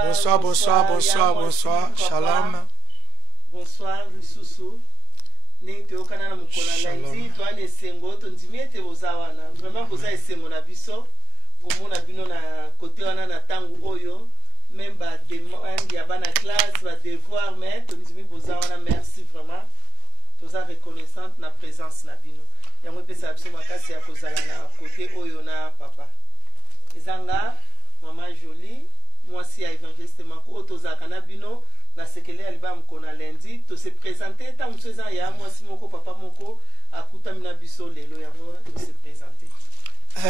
Bonsoir, bonsoir, bonsoir, bonsoir. Shalom. Bonsoir, Lisusu. Nente okana na mukola lundi, toi ne sengo, ton dimiete bozawana. Vraiment boza esengo na biso. Komona bino na côté wana na tangu oyo. Même ba demande ya bana classe, ba devoir, mais ton dimi bozawana, merci vraiment. Toza reconnaissante na présence na bino. Yango pesa biso makasi ya kozala na côté oyo na papa. Ezanga maman jolie. Moi si à évangéliste Makou otozaka na bino na sekele aliba mkona lundi to se présenter ta mseza ya moi si moko papa moko akuta mina biso lelo yango to se présenter.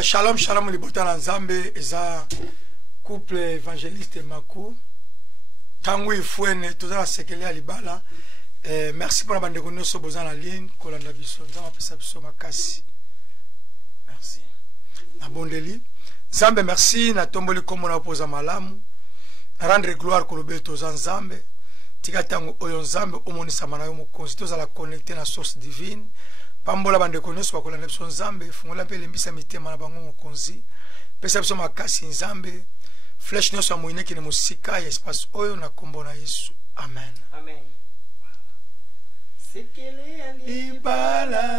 Shalom shalom libota na Nzambe eza couple évangéliste Makou tangu ifuene tozala sekele alibala merci pour la bande de so boza na ligne kolanda biso nzamba pesa biso makasi. Merci. Na bondeli Nzambe merci na tomboli komo na poza malamu rendre gloire kolobe toza Nzambe tika tango oyo Nzambe omonisa mana yo mokonzi tozala connecté na source divine pambola bande konoso bakolanda biso Nzambe fungola mpe lembisa mitema na bango mokonzi pesa biso makasi Nzambe flèche nyonso ya moyine kine mosika ya espace oyo na kombo na Yesu amen amen. Sekele alibala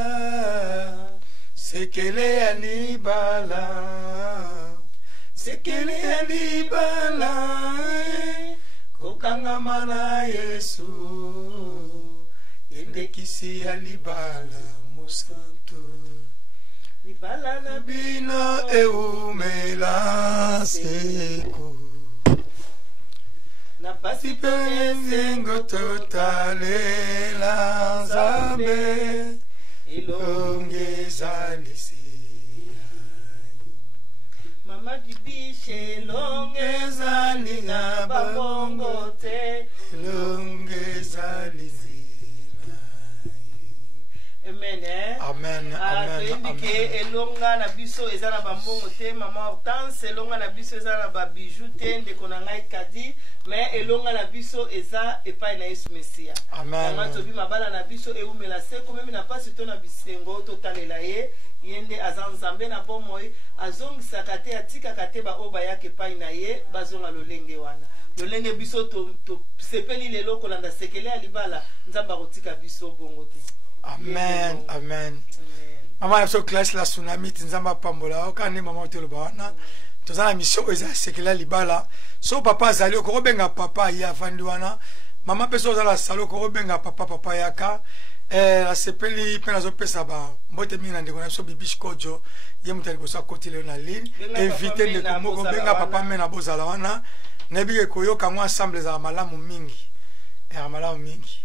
sekele alibala sekele alibala kokangama na Yesu endekisi alibala mosantu libala na bino eumela seko na pasi pe zengo totalela Nzambe ilongeza lisi Mama dibishe longeza lina babongo te longeza lizina. Amen. Amen. Amen. Amen. Elonga na biso ezana bambongo te mama Hortense elonga na biso ezana ba bijou te ndeko na ngai kadi mais elonga na biso eza epai na Yesu Mesia. Amen. Mama tobi mabala na biso eumela seko meme na pasi to na bisengo totalela ye yende azanzambe na bomoi azongisaka te atikaka te ba oba yake epai na ye bazonga lolenge wana lolenge biso to sepeli lelo kolanda sekele alibala Nzamba kotika biso bongo te. Amen. Amen. Mama so classe la tsunami Nzamba pambola okani mama otelo bawana tozana mission eza sekela libala so papa azali ko benga papa ya fandi wana mama peso za la salo ko benga papa yaka la sepeli pena zo pesa ba mbote mina ndeko na so bibish kojo ye mutali bosa koti le na ligne éviter de komoko benga papa mena bozala wana nebike koyoka ngwa ensemble za malamu mingi malamu mingi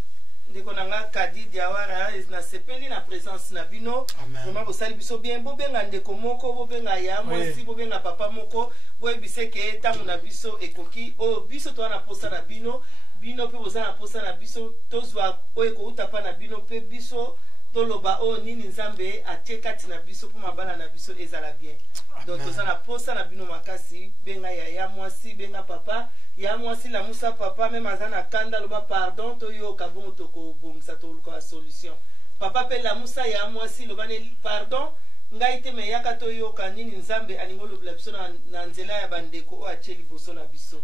ndeko nanga kadi diawara na sepeli na présence na bino vraiment bosali biso bien bobenga ndeko moko bobenga ya mwasi bobenga papa moko boyebise ke tangu na biso ekoki o biso to na posa na bino pe boza na posa na biso tozwa oyo kouta pa na bino pe biso toloba o nini Nzambe atie kati na biso po mabala na biso ezala bien. Donc toza na posa na bino makasi benga ya mwasi benga papa ya mwasi la musa papa même azana kanda loba pardon to yo kabongo to ko bongisa to ko solution papa pe la musa ya mwasi loba ne pardon ngai te me yaka to yo kanini Nzambe alingo lobla biso na nzela ya bandeko o acheli boso na biso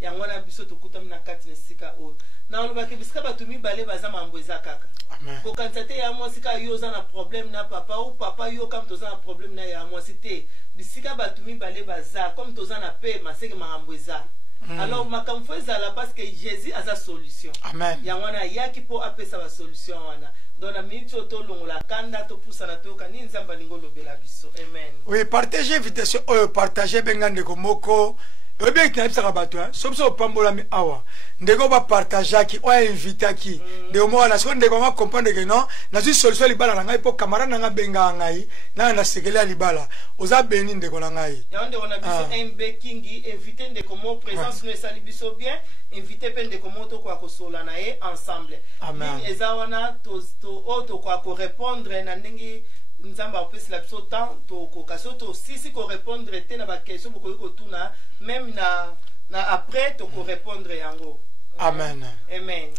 yango na biso tokuta mina kati nesika o na loba ke bisika batumi bale baza mambo eza kaka ko kantate ya mwasi ka yo za na problème na papa ou papa yo kam toza na problème na ya mwasi te bisika batumi bale baza comme toza na pe maseke mambo eza. Alors makamfo ezala parce que Jésus a sa solution. Amen. Yango na yaki po apesa ba solution wana. Donc na minute to longola kanda to pusa na to kani Nzamba lingo lobela biso. Amen. Oui, partagez invitation partagez bengande komoko. Et bien que tu as battu, sauf que pambola mi awa. Ndeko ba partager qui ou inviter qui. De au moins la seconde ndeko va comprendre que non, na suis solution libala na ngai po camarade na benga ngai na sekele libala. Oza beni ndeko na ngai. Ya onde on a biso MB Kingi inviter ndeko mo présence no esali biso bien, inviter pe ndeko mo to kwa kosola na ye ensemble. Amen. Eza wana to auto kwa ko répondre na ndingi Nzamba opesi la biso temps to ko kaso to si ko répondre te na ba question boko ko tuna même na après to ko répondre yango. Amen. Amen.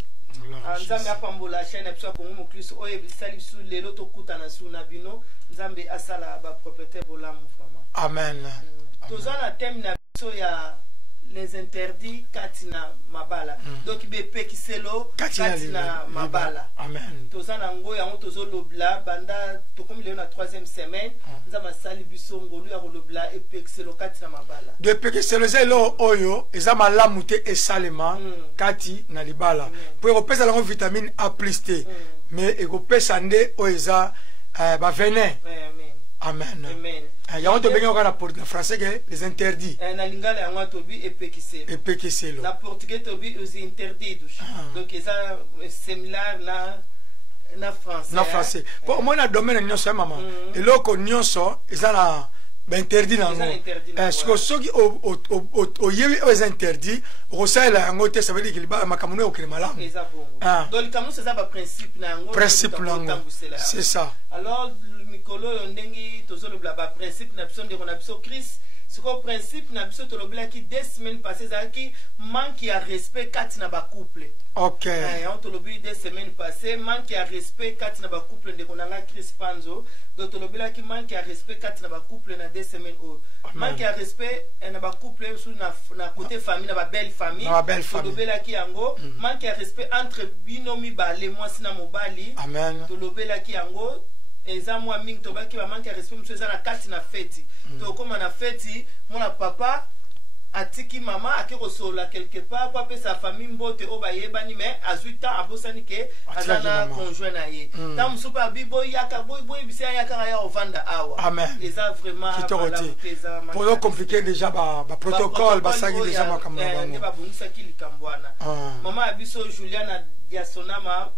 Nzambe apambola chaîne biso ko mo Kristo oye bisali biso lelo to kuta na suna bino Nzambe asala ba propriétaire bolamu vraiment. Amen. Tozana thème na biso ya les interdits katina mabala donc bepe kiselo katina mabala amen tozana ngo yango tozolobla banda tokomi leo na 3e semaine nzama sali biso ngolu ya kolobla epe kiselo katina mabala de pe kiselo zelo oyo eza malamu te esalema kati na libala po ekopesa lango vitamine A plus T mais ekopesa nde oyo eza ba venin amen amen yango to bengi okana pour le français que les interdits na lingala yango tobi epekiselo na portugais tobi os interditos donc eza similaire na français po mo na domaine nyonso ya mama eloko nyonso eza na interdit nango siko soki oyebi oyo eza interdit okosalela yango te ça veut dire que liba makambo no okende malamu eza bongo donc likambo eza ba principe na yango c'est ça alors mikolo yo ndenge tozolobla ba principe na biso ndeko na biso Christ siko principe na biso tolobla ki 2 semaines passées zaki manque ya respect kati na ba couple on tolobi 2 semaines passées manque ya respect kati na ba couple ndeko na nga Christ Panzo donc tolobla ki manque ya respect kati na ba couple na 2 semaines o manque ya respect na ba couple sur na côté famille na ba belle famille tolobela ki yango manque ya respect entre binomi bale mwasi na mobali tolobela ki yango eza mwa mingi tobaki ba manque ya respect mso eza na kati na feti to koma na feti mona papa atiki mama akekosola quelque part pa pe sa famille mbote o ba yebani mais azui temps abosani ke azana conjoint na ye tam super bibo yaka boy bisa yaka ya ovanda awa eza vraiment pour compliquer déjà ba protocole ba sangi déjà makambo ne ba bungisa kilikambwana mama abiso Juliana Diasonama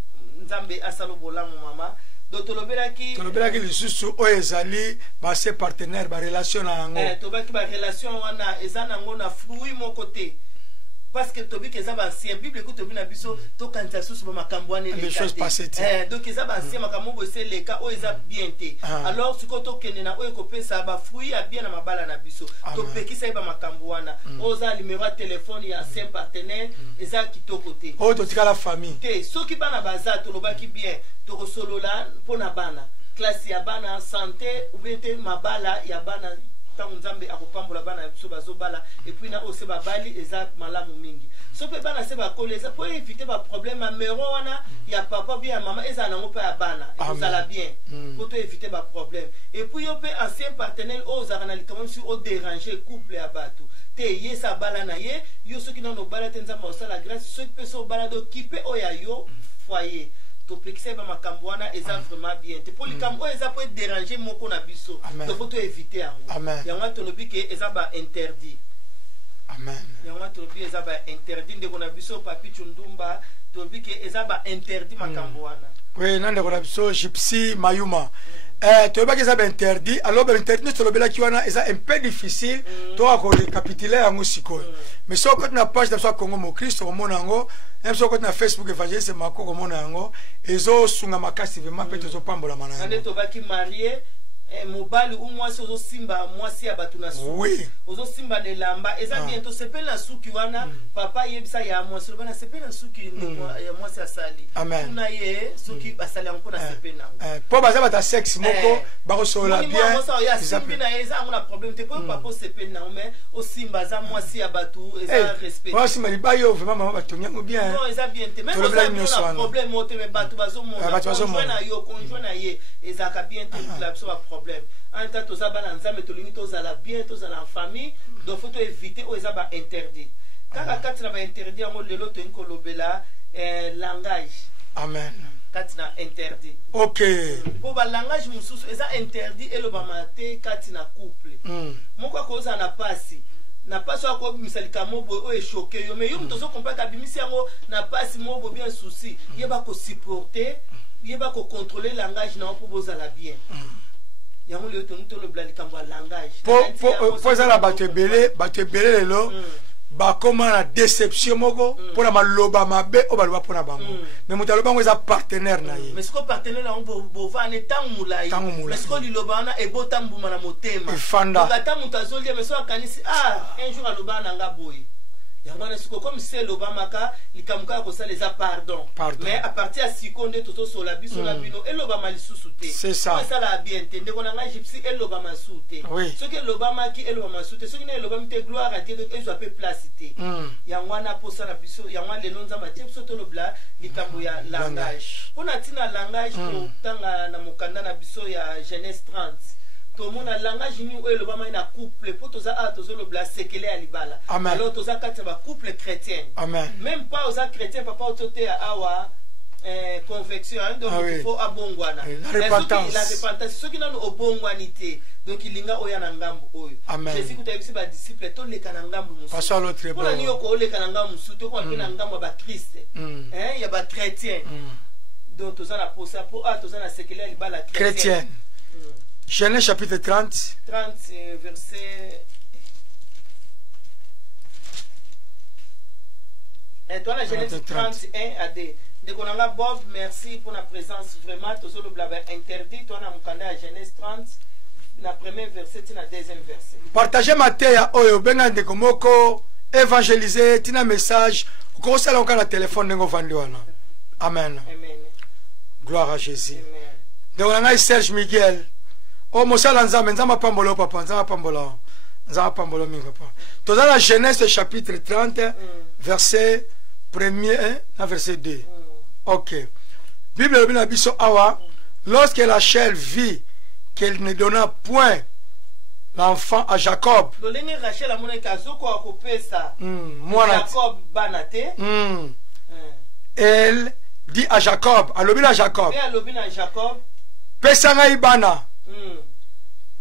nzambe asalo bolango mama donc tolobelaki lisusu oyo ezali base partenaire ba relation na yango tobaki ba relation wana eza nango na fruit moko te parce que tobi eza ba ancien bible ko tobi na biso to kanisa susu ba makambo wana les choses passées donc eza ba ancien makambo bo se leka o eza bien te alors siko to kende na oyo ko pesa ba fruit ya bien na mabala na biso to pekisa ba makambo wana oza numéro de téléphone ya ancien partenaire eza kitoko te o to tika la famille te soki bana baza to lobaki bien to kosolola pona bana classe ya bana santé ou bien te mabala ya bana tangu nzambe akopambola bana biso bazobala et puis na ose babali eza malamu mingi so pe bana se bakole eza pour éviter ba problème amero wana ya papa bien mama eza nango pa ya bana ezala bien pour to éviter ba problème et puis yo pe ancien partenaire ozaka na likambo sur o déranger couple ya bato te yesa bala na ye yo soki na no bala te nzambe osala grâce soki pe so bala do kipe oya yo foyer topekisa ba makambo wana eza vraiment bien te pour likambo eza peut déranger moko na biso donc faut éviter yango yango tolobi ke eza ba interdit yango tolobi eza ba interdit ndeko na biso papi Chundumba tolobi ke eza ba interdit makambo wana oui nande ko na biso Gypsy Mayuma tobaki eza ba interdit alors ba interdit tolobela ki wana eza un peu difficile to ko récapituler yango sikoyo mais so ko na page de so Congo mo Christ ko mona yango même so ko na Facebook évangéliste mako ko mona yango ezo sunga makasi vraiment pe to pambola manana ande tobaki marié mobali ou mwasi ozo simba mwasi ya batu na suki ozo simba de lamba eza bientôt sepel na suki wana papa yebisa ya mwasi bana sepel na suki ya mwasi asali tuna ye suki basali yango na sepel na po baza bata sexe moko bako sola bien ya simbi na eza ngona problème te po papa sepel na mais o simba za mwasi ya batu eza respect mwasi mali bayo vraiment mama batongia ngo bien non eza bien te même oza problème ote me batu bazo mona conjoint na yo conjoint na ye eza ka bien te la so problème en tant que bana nzambe tolingi tozala bien tozala en famille donc faut éviter o eza ba interdit kaka kati na ba interdit yango lelo to nko lobela langage amen kati na interdit po ba langage mususu eza interdit eloba mate kati na couple moko ko za na pasi ako misalika mobo o choqué yo mais yo mtozo comprendre ka bimisi yango na pasi mobo bien souci yeba ko supporter yeba ko contrôler langage na po bozala bien yango le to le bla likambo langage po za la batebele lelo ba koma na déception moko pour na maloba mabe o baloba pour na bango mais mutalo bango eza partenaire na ye mais ce ko partenaire na bo va ne tangula mais ce ko liloba na e botambu na motema fanda ngata mutazolia mais so akanisi un jour aloba na nga boy Yangwana siko comme c'est l'Obamaka, likamuka ko ça les a pardon. Mais à partir à seconde toto sur la biso na bino et l'Obama lisusuté. C'est ça. Ça la bien entendre qu'on a gypsy et l'Obama souté. Ce que l'Obama qui et l'Obama souté, ce qui n'est l'Obama te gloire à Dieu donc ils doivent placité. Yangwana pour ça la biso, yangwana les noms za matie soto le bla likambo ya langage. On a tina langage pour tanga na mukanda na biso ya Genèse 30. Tout le monde a langage ni où le bama ina couple pour tous a tous le blas séquelé à libala. Alors tous a quatre couple chrétien. Amen. Même pas aux chrétiens papa au côté à awa convection donc il faut abongwana. La repentance ceux qui n'ont obongwanité donc il inga oya na ngambu oyo. Jésus kuta bisi ba disciple to le kanangambu musu. Pas l'autre bon. Pour la niyo ko le kanangambu musu to ko na ngambu ba Christ. Il y a ba chrétien. Donc tous a la pour ça pour tous a la séquelé à libala chrétien. Genèse chapitre 30. 30 verset. Et toi la Genèse 31 à 2. Donc on a Bob, merci pour la présence vraiment. Tout le blabla interdit. Toi on a mukanda à Genèse 30. La première verset, tina deuxième verset. Partagez ma terre oyo benga ndeko moko évangéliser tina message ko sala on kana téléphone ngo vandi wana. Amen. Amen. Gloire à Jésus. Amen. Donc on a Serge Miguel. Oh mosala nzambe nzamba pambolo papa nzamba pambolo mingi papa. Toza la Genèse chapitre 30 verset 1er à verset 2. OK. Bible le bina biso awa lorsque Rachel vit qu'elle ne donna point l'enfant à Jacob. Elle dit à Jacob, à Jacob, Pesanga ibana.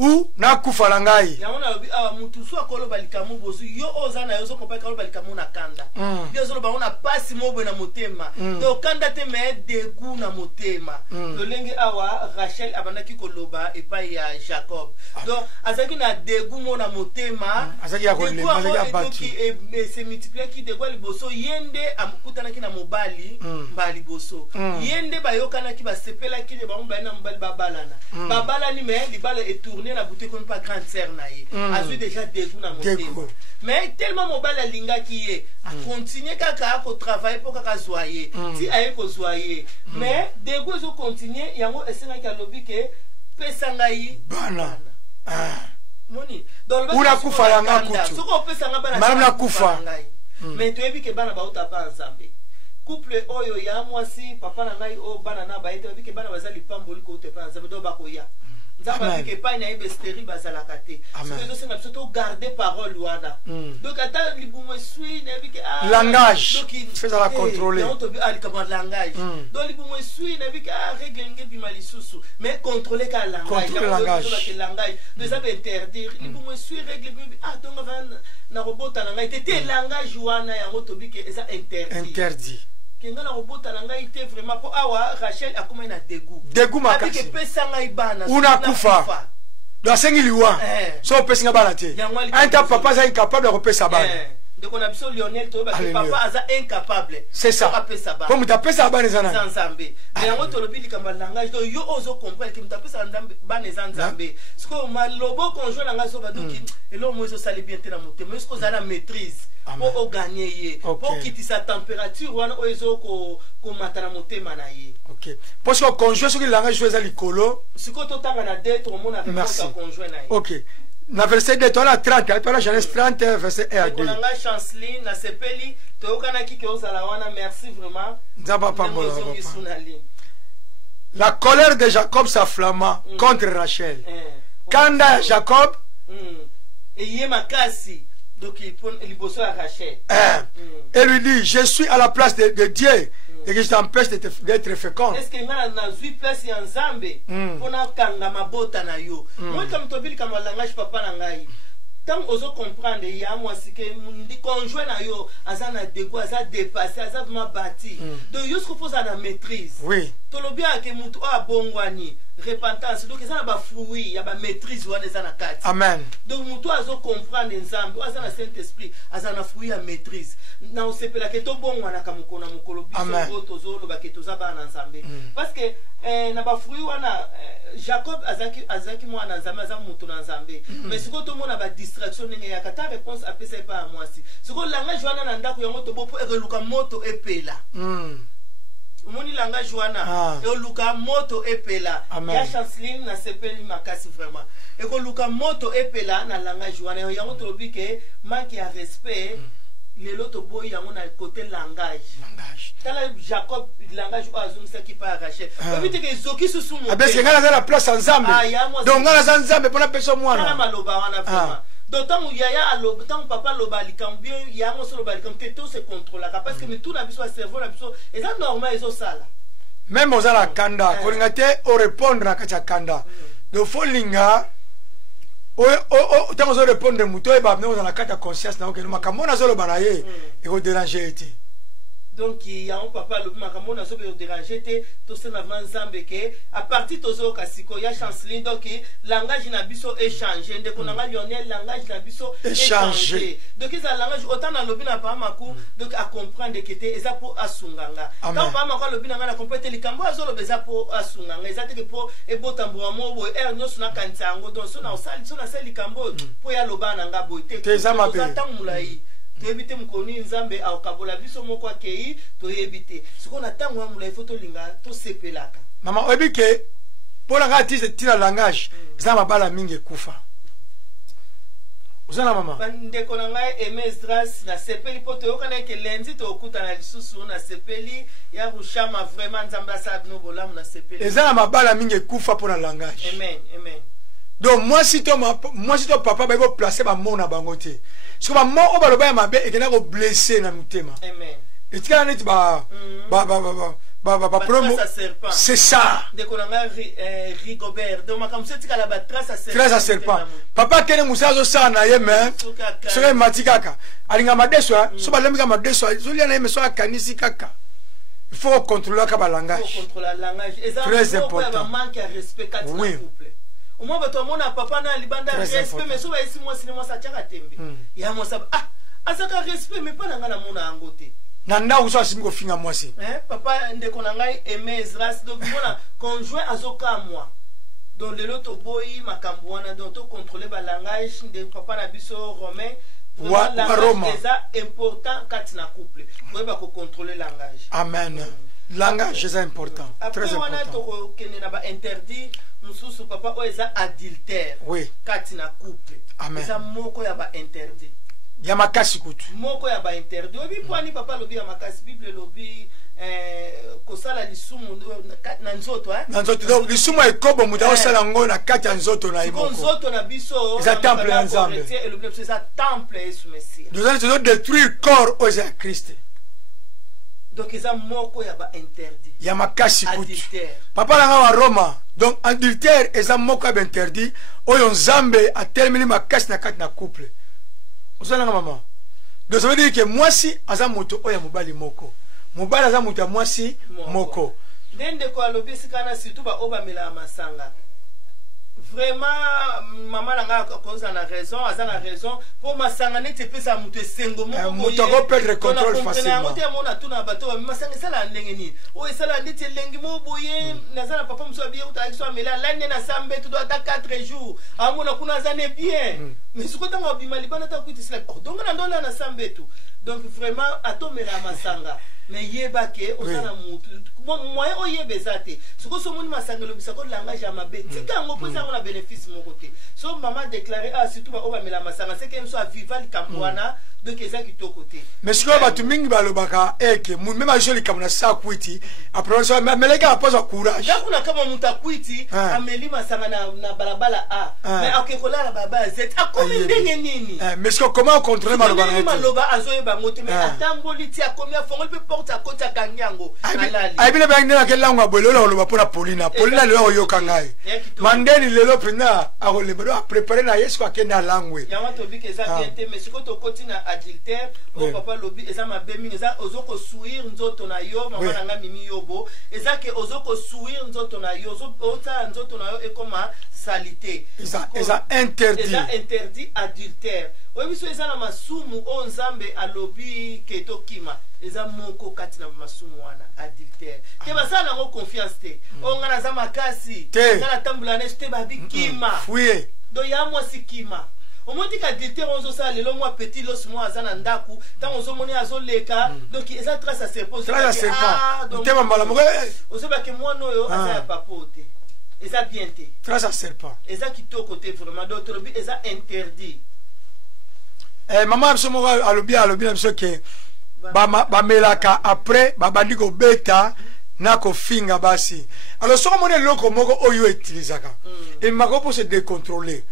Ou na kufa langai. Yamona mutusu akolo balikamu bozu yo ozana yozo kompaka akolo balikamu na kanda. Yo zolo ba ona pasi mobo na motema. Do kanda te me degu na motema. Do lenge awa Rachel abandaki koloba epai ya Jacob. Do azaki na degu mo na motema. Azaki ya kolema, azaki ya baki. Et se multiplier ki degu liboso yende amkutana ki na mobali ba liboso. Yende ba yokana ki ba sepela ki de ba mba na mobali babalana. Babala ni me libala est tourné la boutique comme pas grande sœur naïe a vu déjà des goûts dans mon thème mais tellement mobile la linga qui est a continuer kaka ko travailler pour kaka zoyer si aye ko zoyer mais des goûts ont continuer yango esenga ka lobby que pesangai bana moni dans le una kufa yanga kutu soko pesanga bana madame na kufa mais tu ebi que bana ba utapa ensemble couple oyo ya mwasi papa na ngai o bana na ba ete ebi que bana bazali pamboli ko utapa ensemble do ba ko ya nzamba que pas na ibesteri bazala kate ce que c'est surtout garder parole wana donc ata libumo sui na bi que langage fait la contrôler on to bi ali comme langage donc libumo sui na bi que règle nge bi malisusu mais contrôler ka langage langage nous avons interdire libumo sui règle bi donc na robota na ngai tete langage wana ya to bi que ça interdit kenga na robota na ngai te vraiment pour awa Rachel akoma na dégoût makasi ke pesa ngai bana una kufa do asengi liwa so pesa bana te anta papa za incapable de repesa bana donc on a besoin Lionel to ba papa aza incapable c'est ça pour muta pesa bana zana nzambe mais yango to lobi likamba langage to yo ozo comprendre que muta pesa nzambe bana nzambe ce que malobo conjoint na ngaso ba doki elo mozo sali bien te na motema est-ce que za na maîtrise pour gagner pour quitter sa température wana ozo ko matana motema na ye OK parce que conjoint ce que langage joue za likolo ce que to tanga na date on a réponse conjoint na ye OK na verset 2 toi la 30 toi la Genèse 30 verset 1 à 2 on a Chanceline na sepeli to kana ki ko za la wana merci vraiment nzaba pambola la colère de Jacob s'enflamma contre Rachel kanda Jacob et yemakasi donc il bosse à Rachel et lui dit je suis à la place de Dieu et que je t'empêche d'être fécond. Est-ce que na zui place ya nzambe pona kanga mabota na yo moi comme tobili comme langage papa na ngai tant ozo comprendre ya moi c'est que ndi conjoint na yo azana dégoût aza dépassé aza vraiment bâti donc yo se repose à la maîtrise oui tolobia ke mutu a bongwani repentance donc eza na ba fruit ya ba maîtrise wana eza na kati. Amen. Donc mutu azo comprendre nzambe aza na Saint Esprit aza na fruit ya maîtrise na osepela ke to bongwana ka mukona mukolo biso tozolo ba ke tozaba na nzambe parce que na ba fruit wana Jacob azaki mwana nzambe aza mutu na nzambe mais siko to mona ba distraction nenge ya kata réponse apesa pa mwasi siko langage wana na ndako yango to bopo eluka moto epela omoni langage wana eluka moto epela ya Chanceline na sepeli makasi vraiment ekoluka moto epela na langage wana yango to bike manque ya respect lelo to boy yango na côté langage tala Jacob langage azumisa ki pa Rachel obite ke zoki susu mo abese ngala za la place ensemble donc ngala za nzambe pona peso mwana na maloba wana vraiment donc tant yaya aloba tant papa loba likambio yango so loba likambio tout se contrôle parce que tout na biso cerveau na biso et ça normal ezo sala même aux la kanda kolinga te o répondre na kacha kanda do folinga o tant ozo répondre muto e ba mne na kata conscience na oke no makamona zo loba na ye e ko déranger ete donc il y a un papa le makamona zo be déranger te to se na nzambe ke à partir tozo kasiko ya Chanceline donc langage na biso échanger ndeko na Lionel langage na biso échanger donc ça langage autant na lobi na pa maku donc à comprendre que te eza po asunganga quand pa maku lobi na na comprendre likambo azo lobi eza po asunganga eza te po e botambo mo bo no suna kantango donc so na sali likambo po ya loba na ngabo te to mulai to ebite mukoni nzambe akabola biso moko akei to ebite siko na tango mulai foto linga to sepelaka mama obike pour la artiste tira langage za mabala mingi kufa uzana mama ndeko na ngai Emesdras na sepeli poto yokana ke lenzi to okuta na lisusu na sepeli ya rushama vraiment nzamba sa bino bolamu na sepeli za mabala mingi kufa pour la langage amen donc moi si to papa ba go placer ba mona bango te so ba mo o ba loba ya mabe e kena go blesser na mutema amen etika net ba promo c'est ça ndeko na ngai Rigobert donc makamse tika la ba trace à serpent papa kene musazo sana na ye mais so matikaka alinga madeso so ba lemika madeso so lia na ye so akanisi kaka il faut contrôler ka ba langage très important manque de respect quand tu couple au moins bato mona papa na libanda respect mais so ba esi moi cinéma sa tiaka tembe ya mo sa azaka respect mais pas na ngana mona angote nanda uso asimi ko finga mwasi papa ndeko na ngai Emesdras donc mona conjoint azoka moi donc le loto boy makambo wana donc to contrôler ba langage de papa na biso romain Roma c'est important quand na couple moi ba ko contrôler langage amen langage c'est important très important après wana to kene na ba interdit mususu papa o eza adultère quand na couple eza moko ya ba interdit ya makasi kutu moko ya ba interdit obi pwani papa lobi ya makasi bible lobi kosala lisumu na nzoto na nzoto donc lisumu ekobo muta osala ngo na kati ya nzoto na imoko nzoto na biso eza temple ya nzambe et le peuple c'est temple Yesu Messie nous allons détruire corps aux Christ donc eza moko ya ba interdit ya makasi kutu papa na wa Roma donc adultère eza moko ya interdit oyo nzambe atelemeli makasi na kati na couple osala nga mama donc ça veut dire que mwasi aza moto oya mobali moko mobali aza moto ya mwasi moko ndende ko alobi sikana surtout ba obamela masanga vraiment maman nga koza na raison aza na raison pour masanga nete pesa moto esengo moko moto ko perdre contrôle facilement moto ya mona tuna bato masanga sala ndenge ni o esala ndete lengi mo boye nazala papa mso bien uta amela lande na sambe tu doit ta 4 jours amona kuna zane bien mais ce que tanga bimali bana ta kuti sila donc na ndona na sambe tu donc vraiment atomela masanga mais yeba ke osana mutu moyen oyeba ezate soko so moni masangelo bisako langage ya mabe tika ngo pesa ngo na bénéfice mon côté so maman déclaré surtout ba obamela masanga c'est que so a vivre likambwana donc ezaki to côté mais siko batu mingi balobaka eke même ajo likamuna sa kwiti après so melega apoza courage yakuna kama muta kwiti ameli masanga na balabala mais akekola la baba z Mais comment contrôler maloba na maloba azoyeba ngote mais atamboli ti akomia fongo pe porte akoti akanyango alali ai bile bang na kela ngwa bololo loba pona Paulina lelo yoka ngai mandeni lelo pina akoleba do préparer na Yesu akenda langwe yama to bike eza bien te mais siko to koti na adultère o papa lobi eza mabemi eza ozoko suir nzoto na yo mama na nga mimi yobo eza ke ozoko suir nzoto na yo ota nzoto na yo ekoma salité eza interdit adultère oyebiso eza na masumu o nzambe alobi ke tokima eza moko kati na masumu wana adultère te basala nango confiance te o nga naza makasi nga natambula nesu te babikima fuye do ya mwasi kima omoti ka adultère ozosala lelo mwa petit los mwa aza na ndaku ntango ozomoni azoleka donc eza trace à serpent tema mbala moko ozobake mwana oyo aza ya papa te eza bien te trace à serpent eza kitoko te vraiment donc tolobi eza interdit maman biso moko alobi na biso ke bamelaka après babandi kobeta na kofinga basi alors soko moni eloko moko oyo etilisaka emako pour se décontrôler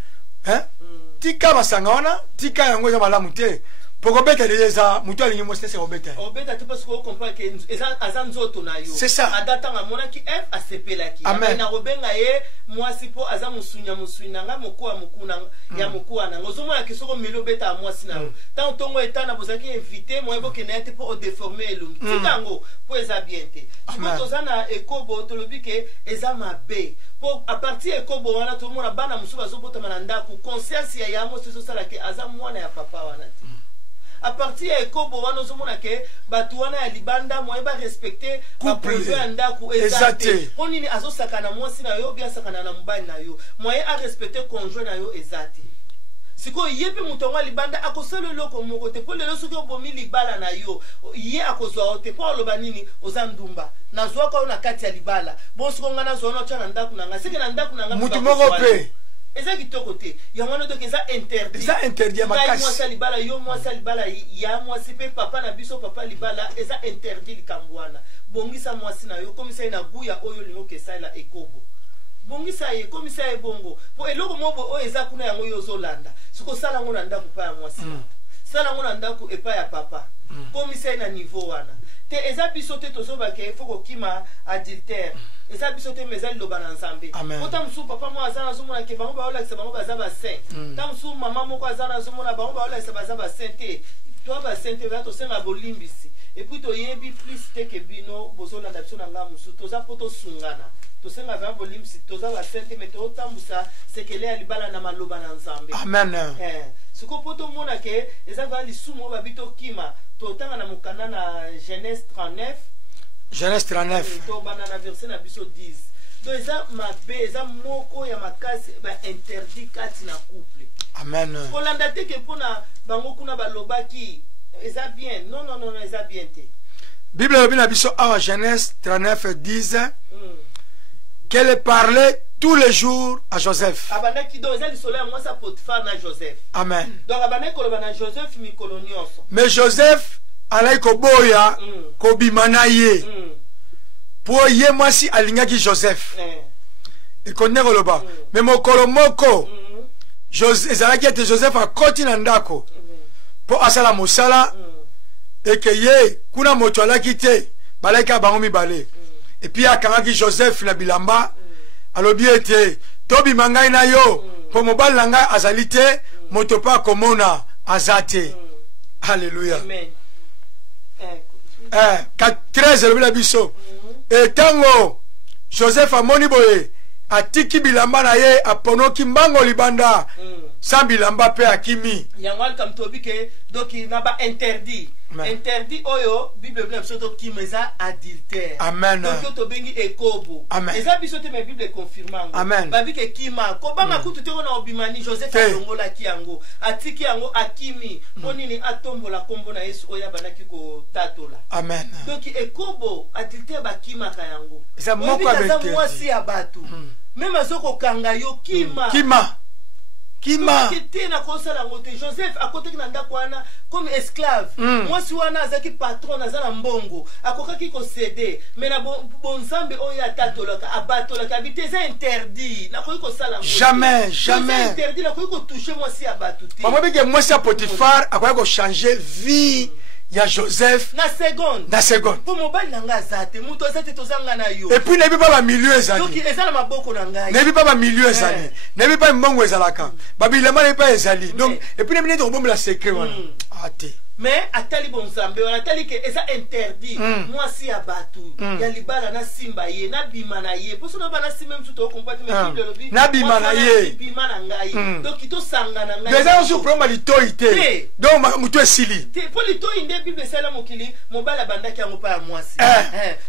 tika masanga wana tika yango eza malamu te poko beta déjà mutu alingi mo stress obeta te parce que on comprend que eza nzoto na yo c'est ça adata nga mona ki f asepelaki na robenga ye mwasi po aza musunya nga mokuwa mukuna ya mukuwa na ngozo mona kisoko melo beta mwasi na yo tant tongo etana bozaki inviter mo ebo kenete po déformer elungi tikango po eza bien te siko tozana ekobo tolobi ke eza mabe po a partir ekobo wana to mona bana musuba zobota mananda ku conscience ya yamo seso sala ke aza mwana ya papa wana ti à partir de Kobo wana ozomona ke batu wana ya libanda moye ba respecter couple ya ndaku ezate onini azosakana mwasi na yo bien sakana na mbani na yo moye a respecter conjoint na yo ezate siko yepe mutonga libanda akosala loko moko te po lelo soki obomi libala na yo ye akozwa te po oloba nini ozandumba nazwa ko na kati ya libala bon siko ngana zona cha na ndaku nanga sike na ndaku nanga mutu moko pe eza kitoko te yango donc eza interdit makasi moi salibala yo moi salibala ya moi sipe papa na biso papa libala eza interdit likambwana bongisa mwasi na yo komisa ina guya oyo lingo kesala ekobo bongisa ye komisa ye bongo po eloko mobo o eza kuna yango yo zolanda siko sala ngona ndaku pa ya mwasi sala ngona ndaku epa ya papa komisa ina niveau wana te eza biso te tozoba ke foko kima adultère eza biso te mezali loba na nzambe ota musu papa mo azana zomona ke bango baola kisa bango baza ba saint ta musu mama moko azana zomona bango baola kisa baza ba saint te to ba saint te to senga bolimbisi et puis to yebi plus te ke bino bozola na biso na nga musu toza poto sungana to senga va bolimbisi toza ba saint mais to tambusa sekele ya libala na maloba na nzambe amen siko poto mona ke eza va lisumo babito kima to tanga na mukana na Genèse 39 Genèse 39 to bana na verset na biso 10 donc eza mabe eza moko ya makasi ba interdit kati na couple amen kolanda te ke pona bango kuna balobaki eza bien non eza bien te Bible lobi na biso awa Genèse 39 10 qu'elle parlait tous les jours à Joseph. Amen. Mais Joseph allait koboya kobimana ye. Pour ye mwasi alingaki Joseph. Et connaît koloba. Mais mokolo moko ezalaki ete Joseph akoti na ndako. Po asala mosala et que ye kuna moto alaki te balaki bango mibale. Et puis akangaki Joseph na bilamba alobi ete tobi mangai na yo po mobali na ngai azali te moto pa komona azate. Alléluia. Amen. 13 alobi na biso etango Joseph amoni boye atiki bilamba na ye aponoki mbango libanda sans bilamba pe akimi yango kamtobi ke doki na ba interdit interdit oyo Bible bla biso to kimeza adultère amen donc to bengi ekobo eza biso te me Bible confirmango babi ke kima ko banga kutu te na obimani Joseph alongola ki yango atiki yango akimi ponini atombola kombo na Yesu oya banaki ko tatola amen donc ekobo adultère ba kima ka yango eza moko avec mwasi ya batu même azoko kanga yo kima Kima. Joseph à côté comme esclave. Moi si wana azaki patron azana mbongo akokaki ko céder mais na bonzambe oyo atatolaka abatolaka habiter c'est interdit na ko sala jamais c'est interdit na ko toucher moi si abatuti maman bige moi si Potiphar akoya ko changer vie ya Joseph na seconde pour mobile nanga azate muto azate tozanga na yo et puis nebi pas ba milieu ezali donc ezala maboko na ngai nebi pas ba milieu ezali nebi pas mbongo ezalaka babilema nebi pas ezali donc et puis nebi to bomba la secret wana ate mais atali bonzambe wana atali ke eza interdit moi si abatu ya libala na simba ye na bimana ye poso na bana simba mtu to comporte mais bible lobi na bimana ye bimana ngai donc ito sangana ngai déjà on se prend malitoité donc muto esili pour lito inde bible sala mokili mobala bandaki yango pa moi si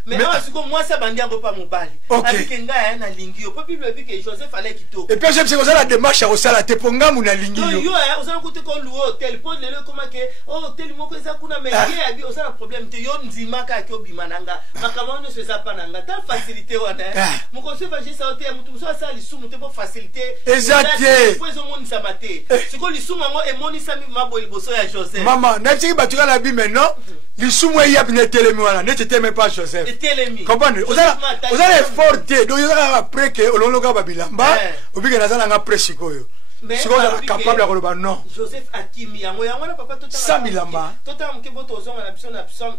mais on siko moi sa bandi yango pa mobali avec ngai na lingi yo po bible lobi ke Joseph allait kito et puis Joseph c'est la démarche au sala te ponga mu na lingi yo yo osana kote ko luo hotel po lelo comment que hotel moko eza kuna mais ye abi osana problème te yo ndima ka ki obimananga makamano ne se za pa nanga ta facilité wana moko se va juste hotel mutu so sa lisumu te po facilité exacté po zo moni samate siko lisumu ngo e moni sami mabo liboso ya Joseph maman na tiki batuka la bi maintenant lisumu ya bi telemi wana ne tete même pas Joseph telemi comprendre osana effort te donc yo après que ololoka babilamba obike nazana nga presikoyo mais capable de dire non. Joseph Akimi yango na papa tota milamba tota mke boto ozonga na biso na psaume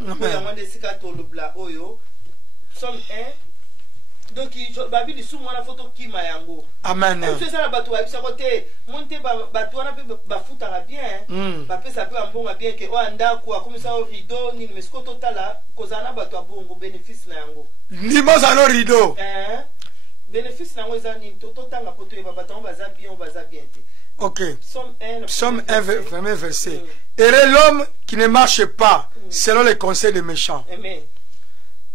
1 ko yango desika to lobla oyo psaume 1 donc babili sumu na photo kima yango amen c'est ça la bato wa bisa côté monte bato wana pe bafuta bien ba pesa pe mbonga bien ke o anda ko comme ça au rideau ni mais ce ko totala kozana bato abongo bénéfice na yango ni mazano rideau bénéfice nango ezani totanga poto e baba tango baza bien te. OK. Psaume 1 verset. Heureux l'homme qui ne marche pas selon les conseils des méchants. Amen.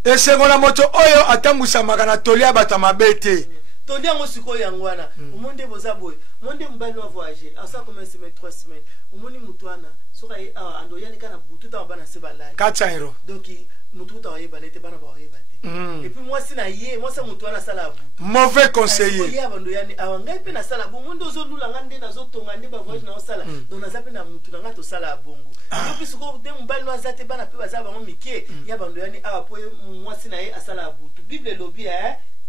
Et seconda moto oyo atambusamaka na tolia bata mabete. Tondi yango sikoyo yango wana. Omonde boza boy. Monde mbali no voyager. Asa combien de semaines 3 semaines. Omoni mutu wana soka ando yani kana bututa bana se balali. 400 €. Donc mutu ta yeba nete bana ba yeba. Et puis moi si na ye moi ça mutu na sala bu mauvais conseiller ya bando yani awangai pe na sala bu mundo zo lula ngande na zo tonga ndi ba voyage na sala donc na zape na mutu na ngato sala bongo donc siko de mbali no azate bana pe baza bango mike ya bando yani awa po moi si na ye asala bu bible lobi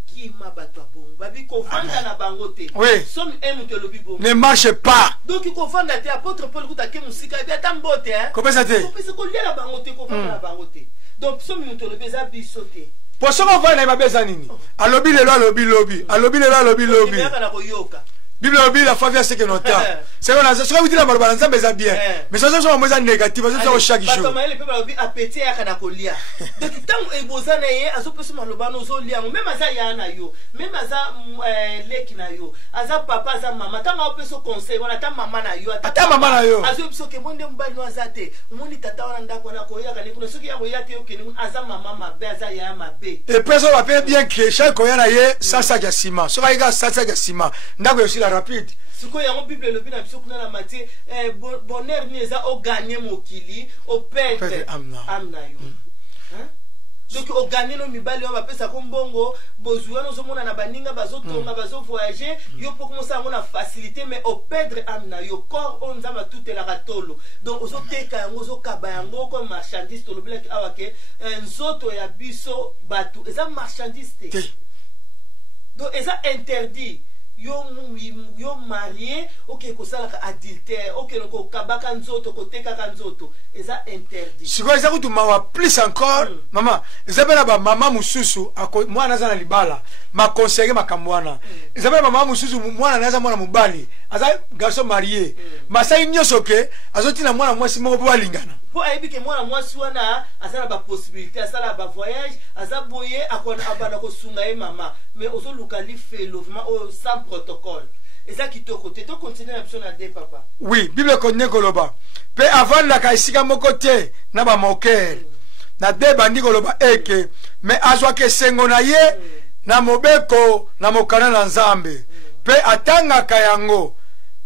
qui m'a battu bongo babi ko vanda na bango te somme mutu lobi bongo ne marche pas donc ko vanda te apôtre Paul kuta ke musika bi atambote ko pesa te ko pesa ko lia na bango te ko vanda na bango te donc somme mutu lobi za bisote pour ça qu'on va na babeza nini alobi lelo alobi lobi Bible obi la faveur c'est que nota c'est qu'on a ce que vous dites la barba nzambe za bien mais ça sont moins négatif ça c'est chaque jour parce que les people obi appétit ya kana kolia donc tant e bozana ye azopeso maloba no zo lia même aza ya na yo même aza leki na yo aza papa aza mama tant apeso conseil wana tant mama na yo ata mama na yo azo biso ke monde mbali no azate moni tata wana ndako na ko ya kana kuna soki ya ko ya te yo ke aza mama mabe aza ya mabe et personne va faire bien que chaque ko ya na ye ça ya ciment so ka ça ya ciment ndako yo rapide siko yango bible lobi na biso kuna na Matthieu bonheur ni eza o gagner mokili o perdre amna yo donc o gagner no mibali o bapesa ko mbongo bozuwa no zomona na baninga bazotonga bazo voyager yo po commencer na facilité mais o perdre amna yo corps on nzamba toute la ratolo donc ozo teka yango zo kaba yango comme marchandise to lobi la awake nzoto ya biso batu eza marchandise te donc eza interdit yo marié ok ko sala ka adultère ok no ko kabaka nzoto ko teka ka nzoto eza interdit siko eza kutuma wa plus encore mama eza bela ba mama mususu ako mwana za na libala ma conseiller makambwana eza bela mama mususu mwana naza mwana mubali aza garçon marié masai nyoso ke azotina mwana mwasi moko po alingana po aibi ke mwana mwasi wana asala ba possibilité asala ba voyage azaboye akona abana ko sunga e mama mais ozo lukali felo vraiment sans protocole eza kitoko te to continuer na na de papa oui bible connaît koloba pe avant la kaisika moko te na ba moker na de bandi koloba eke mais azwa ke sengo na ye na mobeko na mokana na nzambe pe atanga kayango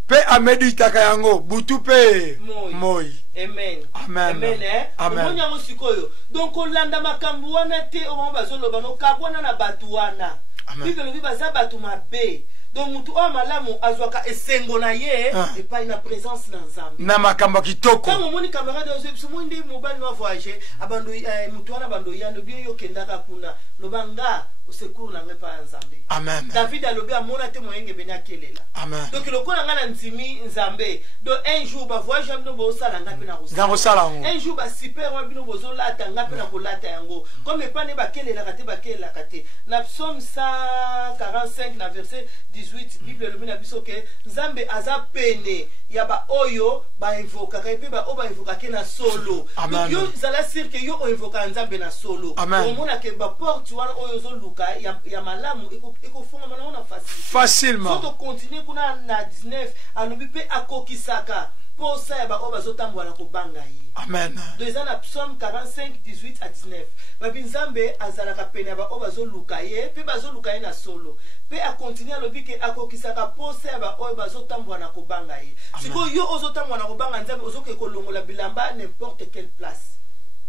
pe amedita kayango butu pe moi amen amen amen amen omonya musikoyo donc olanda makambu wana te o bazoloba no kabwana na batu wana bible lobi baza batu mabe donc mutu oyo malamu azwaka esengo na ye epai na présence na nzambe na makambo kitoko tango omoni camarade ozo biso moi nde mobali no voyager abando mutu wana bando yando bien yo kendaka kuna lobanga osecours na ngepa nzambe amen David alobi amona te moyenge beni akelela amen donc lokola nga na ntimi nzambe donc un jour ba voyage bino bosala nga pe na kosala un jour ba super wa bino bozolata nga pe na kolata yango comme epane bakelelaka te na psaume 145 na verset 18 bible elobi na biso ke nzambe aza pene ya ba oyo ba invokaka epe ba oyo ba invokake na solo donc yo zala sir ke yo invoka nzambe na solo omona ke ba porte wana oyo zoluka ya malamu ekofonga mana na facilement soto continuer kuna na 19 anobi pe akokisaka posa ya ba oyo bazotambola kobanga ye amen donc eza na psaume 45 18 à 19 babi nzambe azalaka pene ya ba oyo bazoluka ye pe bazoluka ye na solo pe akontinue alobi ke akokisaka posa ya ba oyo bazotambola na kobanga ye sikoyo yo ozotambola na kobanga nzambe ozoke kolongola bilamba n'importe quelle place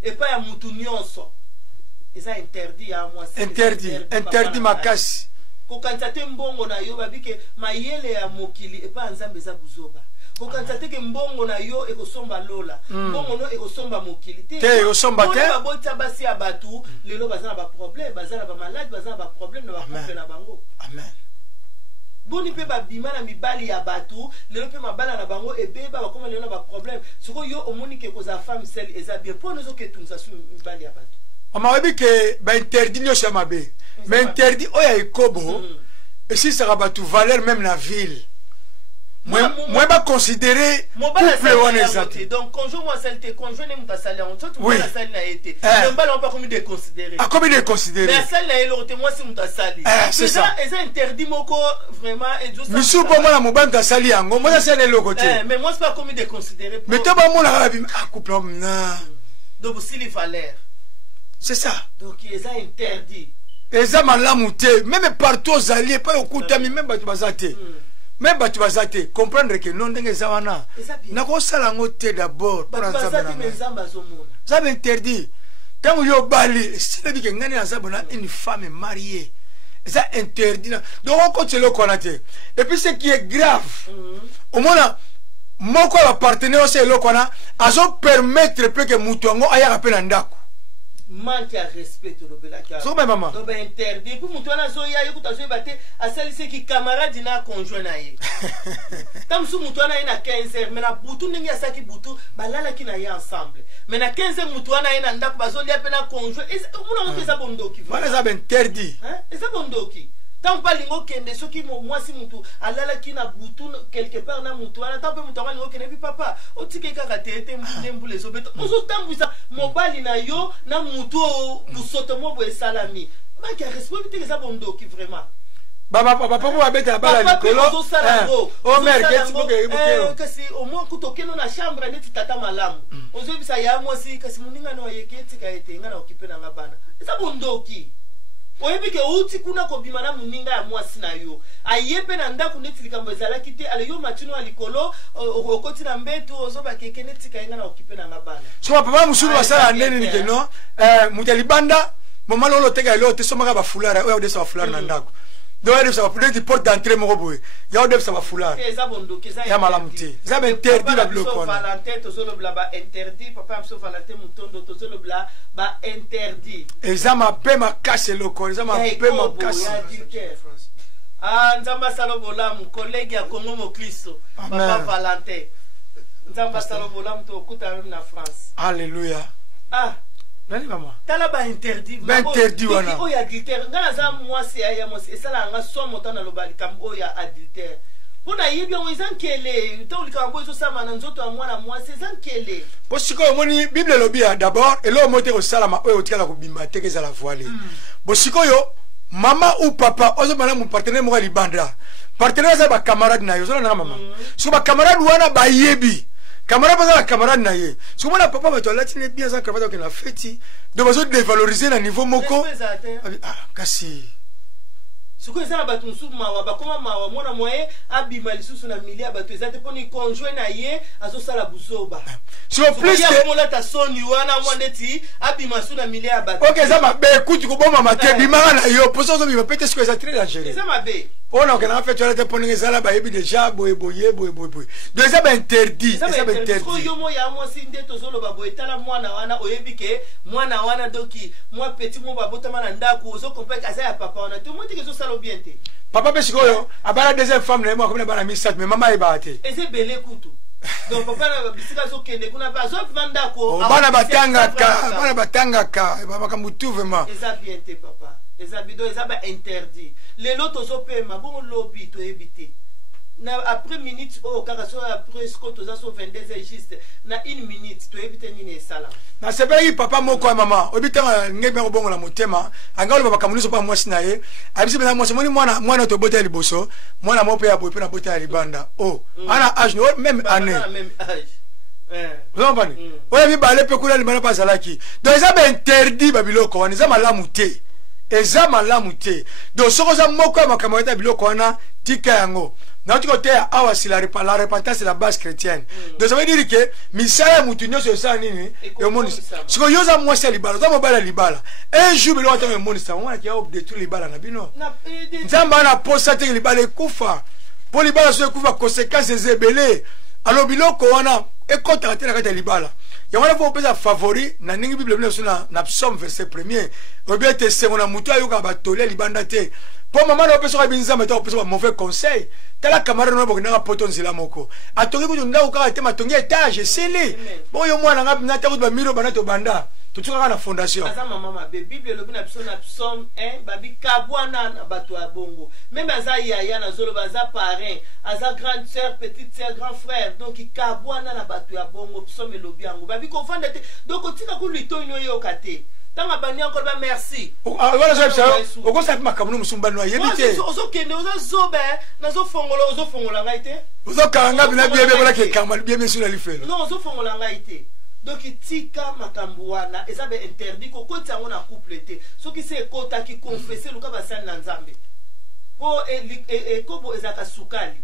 epai ya mutu nyonso eza interdit ya mwasi interdit makasi kokanisa te mbongo na yo babike mayele ya mokili epai nzambe eza buzoba kokanisa te ke mbongo na yo ekosomba lola mbongo no ekosomba mokili te ekosomba te babota basi ya batu lelo baza na baproblème baza na bamalade baza na baproblème na bacouple na bango amen boni mpe babima na mibali ya batu lelo mpe mabala na bango ebeba bakoma lelo na baproblème sikoyo yo omoni ke kozala femme sele eza bien mpo nozoketunisa su mibali ya batu mama webi ke bainterdit nyonso ya mabe mais interdit oyo ya ekobo esisaka bato valeur même na ville moi baconsidéré couple wana eza te donc conjoint mwasali te conjoint ne mutu asali yango soki mobali asali na ye te mbala mpe akomi déconsidéré akomi déconsidéré mais asali na ye eloko te mwasi mutu asali eza interdit moko vraiment misu mpo mwana mobali mutu asali yango mwasi asali na eloko te mais mwasi mpe akomi déconsidéré mais to bamonaka babimi couple na donc bosili valeur c'est ça donc eza interdit eza malamu te même partout ozali epai okutami même bato baza te même bato baza te comprendre ke non ndenge eza wana nakosala yango te d'abord mpona nzambe interdit ntango yo obali eselebi ke ngani naza bona une femme mariée eza interdit donc okoti eloko wana te et puis ce qui est grave omona moko ya bapartenaire oso eloko wana azopermettre mpe ke mutu yango ayaka mpe na ndako manque à respect to lobelaki so ba mama donc interdit puis mutu wana zo ya yekuta zo bate asalisi ki camarade na conjoint na ye tam su mutu wana ina 15h mais na butu ndenge asaki butu balala ki na ye ensemble mais na 15h mutu wana ina ndako bazolia pe na conjoint muna ngo eza bondoki voilà ça interdit eza bondoki tant pas lingo kende soki mwasi mutu alala ki na butu quelque part na mutu wana tant pe mutu lingo kende bi papa otike kaka tete mbule zobeto ozotambwisa mobali na yo na mutu busoto mobo esalami maki respect te eza bondoki vraiment papa babeta bala likolo o mère keti boke kasi au moins kutokeno na chambre neti tata malamu ozobisa ya mwasi kasi muninga no yeketi ka ete ngana okipe na ngabana eza bondoki oyebi ke outi kuna kobima na muninga ya mwasi na yo ayepe na ndako neti likambo ezalaki te ale yo matino ya likolo okoti na mbetu ozoba keke neti kayenga na okipe na ngabana so papa musulu basala nene ni ke no mutu libanda mama lolo teka elo te somaka ba fulara oyo desa ba fulara na ndako donc elle ça va pour des portes d'entrée moko boye ya odef ça va foulard eza bondoki eza ya malamuti eza interdit ba bloko na Valentin tozolo bla ba interdit papa amso Valentin mutondo tozolo bla ba interdit eza mabe makase loko eza mabe makase nzamba salobola mu collègue ya Congo mo Kristo papa Valentin nzamba salobola mu to okuta même na France alléluia nani mama tala ba interdit wana o ya adultère ngana za mwasi ya mwasi esala nga somo tana lobali kambo ya adultère pona yibi on izankele to likambo zo sama na nzoto ya mwana mwasi izankele po siko moni bible lobia d'abord elo mote ko sala ma oyo otikala ko bimba teke za la voile bo siko yo mama ou papa ozo bana mon partenaire mo libanda partenaire za ba camarade na yo zo na mama so ba camarade wana ba yebi camarade pas la camarade na ye so mona papa ba to lati ne bien za camarade na feti donc bazo dévaloriser na niveau moko kasi suko eza batu nsusu mawa bakoma mawa mwana moye abima lisusu na milia batu eza te poni conjoint na ye azosala buzoba so plus que mola ta soni wana mwandeti abima su na milia batu OK eza mabe kuti ko boma mate bimanga na yo poso zo bima pete suko eza très dangereux eza mabe On a fait toilette pour les salades, bah, déjà, boy. Donc, ça va interdit. Ça va interdit. Papa, parce que la deuxième femme, comme la mise, mais maman est battue. Et c'est belé couteau. Donc, papa, bisika zo kende kuna pas zo vanda ko. Bana batanga ka, baba mutu vraiment. Eza bien te papa. Eza bido eza ba interdit. Les lots zo pema bon lobby to éviter. Na après minute oh kaka so après ce to za so 22 juste na 1 minute to éviter nini sala. Na sepeli papa moko ya mama, obitanga ngebe bongo la motema, angalo baba kamuniso pa mwasi na ye. Abisi bena mwasi mwana to bota liboso, mwana mope ya bope na bota ya libanda. Oh, ana âge même année. Même âge. Vous comprenez? Oya bi balé pe kula libanda pa salaki. Donc ça ba interdit babiloko wana za malamu te. Eza malamu te. Donc soko za moko ya makamata biloko wana tika yango. Notre côté, la repentance c'est la base chrétienne. Donc ça veut dire que misaya mutunyo sur ça nini et au monde. Ce que yoza moi c'est libala, ça mobile libala. Un jour le temps le monde ça, on a qui a détruit libala na bino. Nzamba na posa te libala kufa. Pour libala so kufa conséquences des belé. Alors biloko wana e contre la kata libala. Ya wana faut pesa favori na ningi bible na psaume verset 1er. Obie te se on a mutu ayoka batole libanda te. Pour maman na pesa binza meta pesa mauvais conseil. Tala camarade no bokina poto nzila moko. Atongi ku nda ukaka te matongi étage sele. Bon yo mwana ngapi na takuba miro bana to banda. Tutuka na fondation. Aza mama be bible lobi na psaume 1 babi kabwana na bato ya bongo. Même aza yaya na zolo baza parrain, aza grande sœur, petite sœur, grand frère. Donc kabwana na bato ya bongo psaume lobi yango. Babi confondre te. Donc otika ku lito ino yo kate. Tanga bani encore ba merci. Voilà ça. Oko sa makamunu musumba no yebite. Ozo kende ozo zobe na zo fongola ngaite. Ozo kanga bina biebe bola ke kamal biebe sur la lifelo. Non ozo fongola ngaite. Donc tika makambu wana eza be interdit ko koti yango na couple te. Soki se kota ki confesser luka basani na Nzambe. Po kobo ezaka sukali.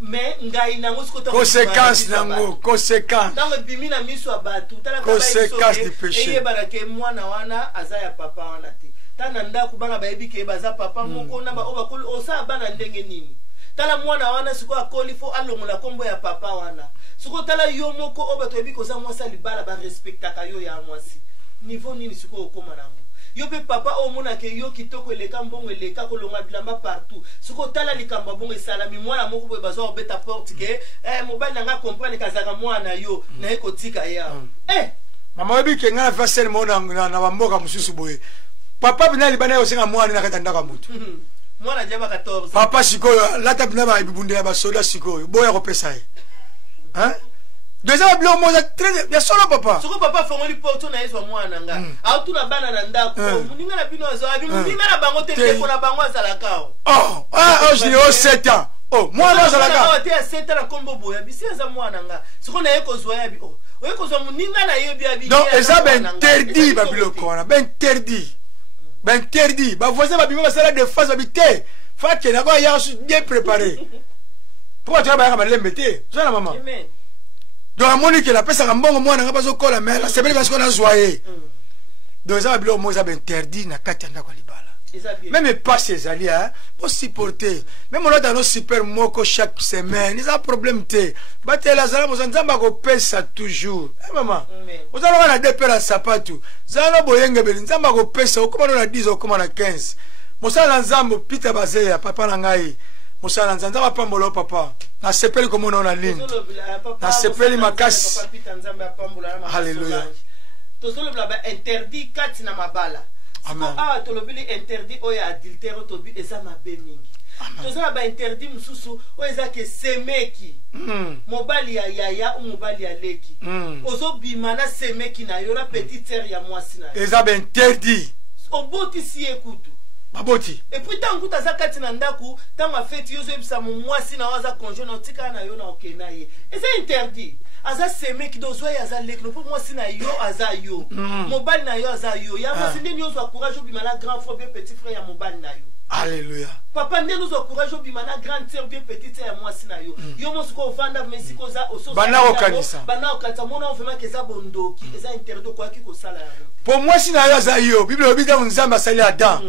Mais ngai nango sikota conséquence nango, conséquence. Dans le bimi na miso abatu, tala ka conséquence du péché. Eye barake mwana wana azaya papa wana te. Tana nda kubanga bayebi ke baza papa moko na ba oba koli osa bana ndenge nini. Tala mwana wana siko akoli fo alongola kombo ya papa wana. Siko tala yo moko oba to yebi ko za mwasa libala ba respectaka yo ya mwasi. Niveau nini siko okoma nango. Yo pe papa o mona ke yo kitoko eleka mbongo eleka kolonga bilamba partout. Siko tala likamba bongo esalami mwana moko boye bazo obeta porte ke mobile nanga comprendre kazaka mwana yo na ekotika ya. Mama webi ke ngana fasel mona na bamboka mususu boye. Papa bina libana yo senga mwana na katanda ka mutu. Mwana jaba 14. Papa sikoyo lata bina ba ibunde ya basoda sikoyo boya ko pesa ye. Hein? Déjà blo moza très bien solo papa. Soko papa fongoli porto na yeso mwana nga. Autu na bana na ndako. Muninga na bino azo abi muninga na bango te ko na bango azala kao. Je n'ai 7 ans. Oh, moi na azala kao. Te 7 ans na kombo boya bisi aza mwana nga. Soko na yeko zo ya bi. Oh, yeko zo muninga na yebi abi. Donc ça ben interdit babilo kona, ben interdit. Ben interdit. Ba voisin ba bima sala de face habité. Fa que na ko ya bien préparé. Pourquoi tu vas ba lembeté? Ça la maman. Amen. Donc à Monique la pesa ngambongo mwana nga bazo kola mais la sebeli parce qu'on a joyé. Donc ça bilo mo ça interdit na kati anda kwa libala. Même pas ces alliés hein, pour supporter. Même on a dans nos super moko chaque semaine, ils ont problème té. Baté la zala mo nzamba ko pesa toujours. Eh maman. Vous allez na deux pera sapatu. Zala boyenge beli nzamba ko pesa okoma na 10 okoma na 15. Mo sala nzambo pita bazea papa na ngai. Mosala nzamba pambolo papa. Na sepeli comme on a ligne. Na sepeli makasi. Alléluia. Tozolo blaba interdit kati na mabala. Amen. Ah tolobili interdit oya adultère tobi eza mabe mingi. Tozolo ba interdit mususu oya ke semeki. Mobali ya yaya ou mobali ya leki. Ozo bimana semeki na yora petite sœur ya mwasi na. Eza ba interdit. Oboti si ekutu. Maboti. Et puis tant que tu as kati na ndaku, tant ma fête yo zo bisa mo mwasi na waza konjo na tika na yo na okena ye. Et c'est interdit. Aza seme ki dozo ya aza lek no po mwasi na yo aza yo. Mobile na yo aza yo. Ya mwasi ndeni yo zo courage obimana grand frère bien petit frère ya mobile na yo. Alléluia. Papa ndeni zo courage obimana grande sœur bien petite sœur ya mwasi na yo. Yo mo siko vanda mesiko za oso. Bana okanisa. Bana okata mona on vraiment que za bondoki, eza interdit kwa ki ko sala ya. Pour moi si na yo aza yo, Bible obita nzamba sali Adam.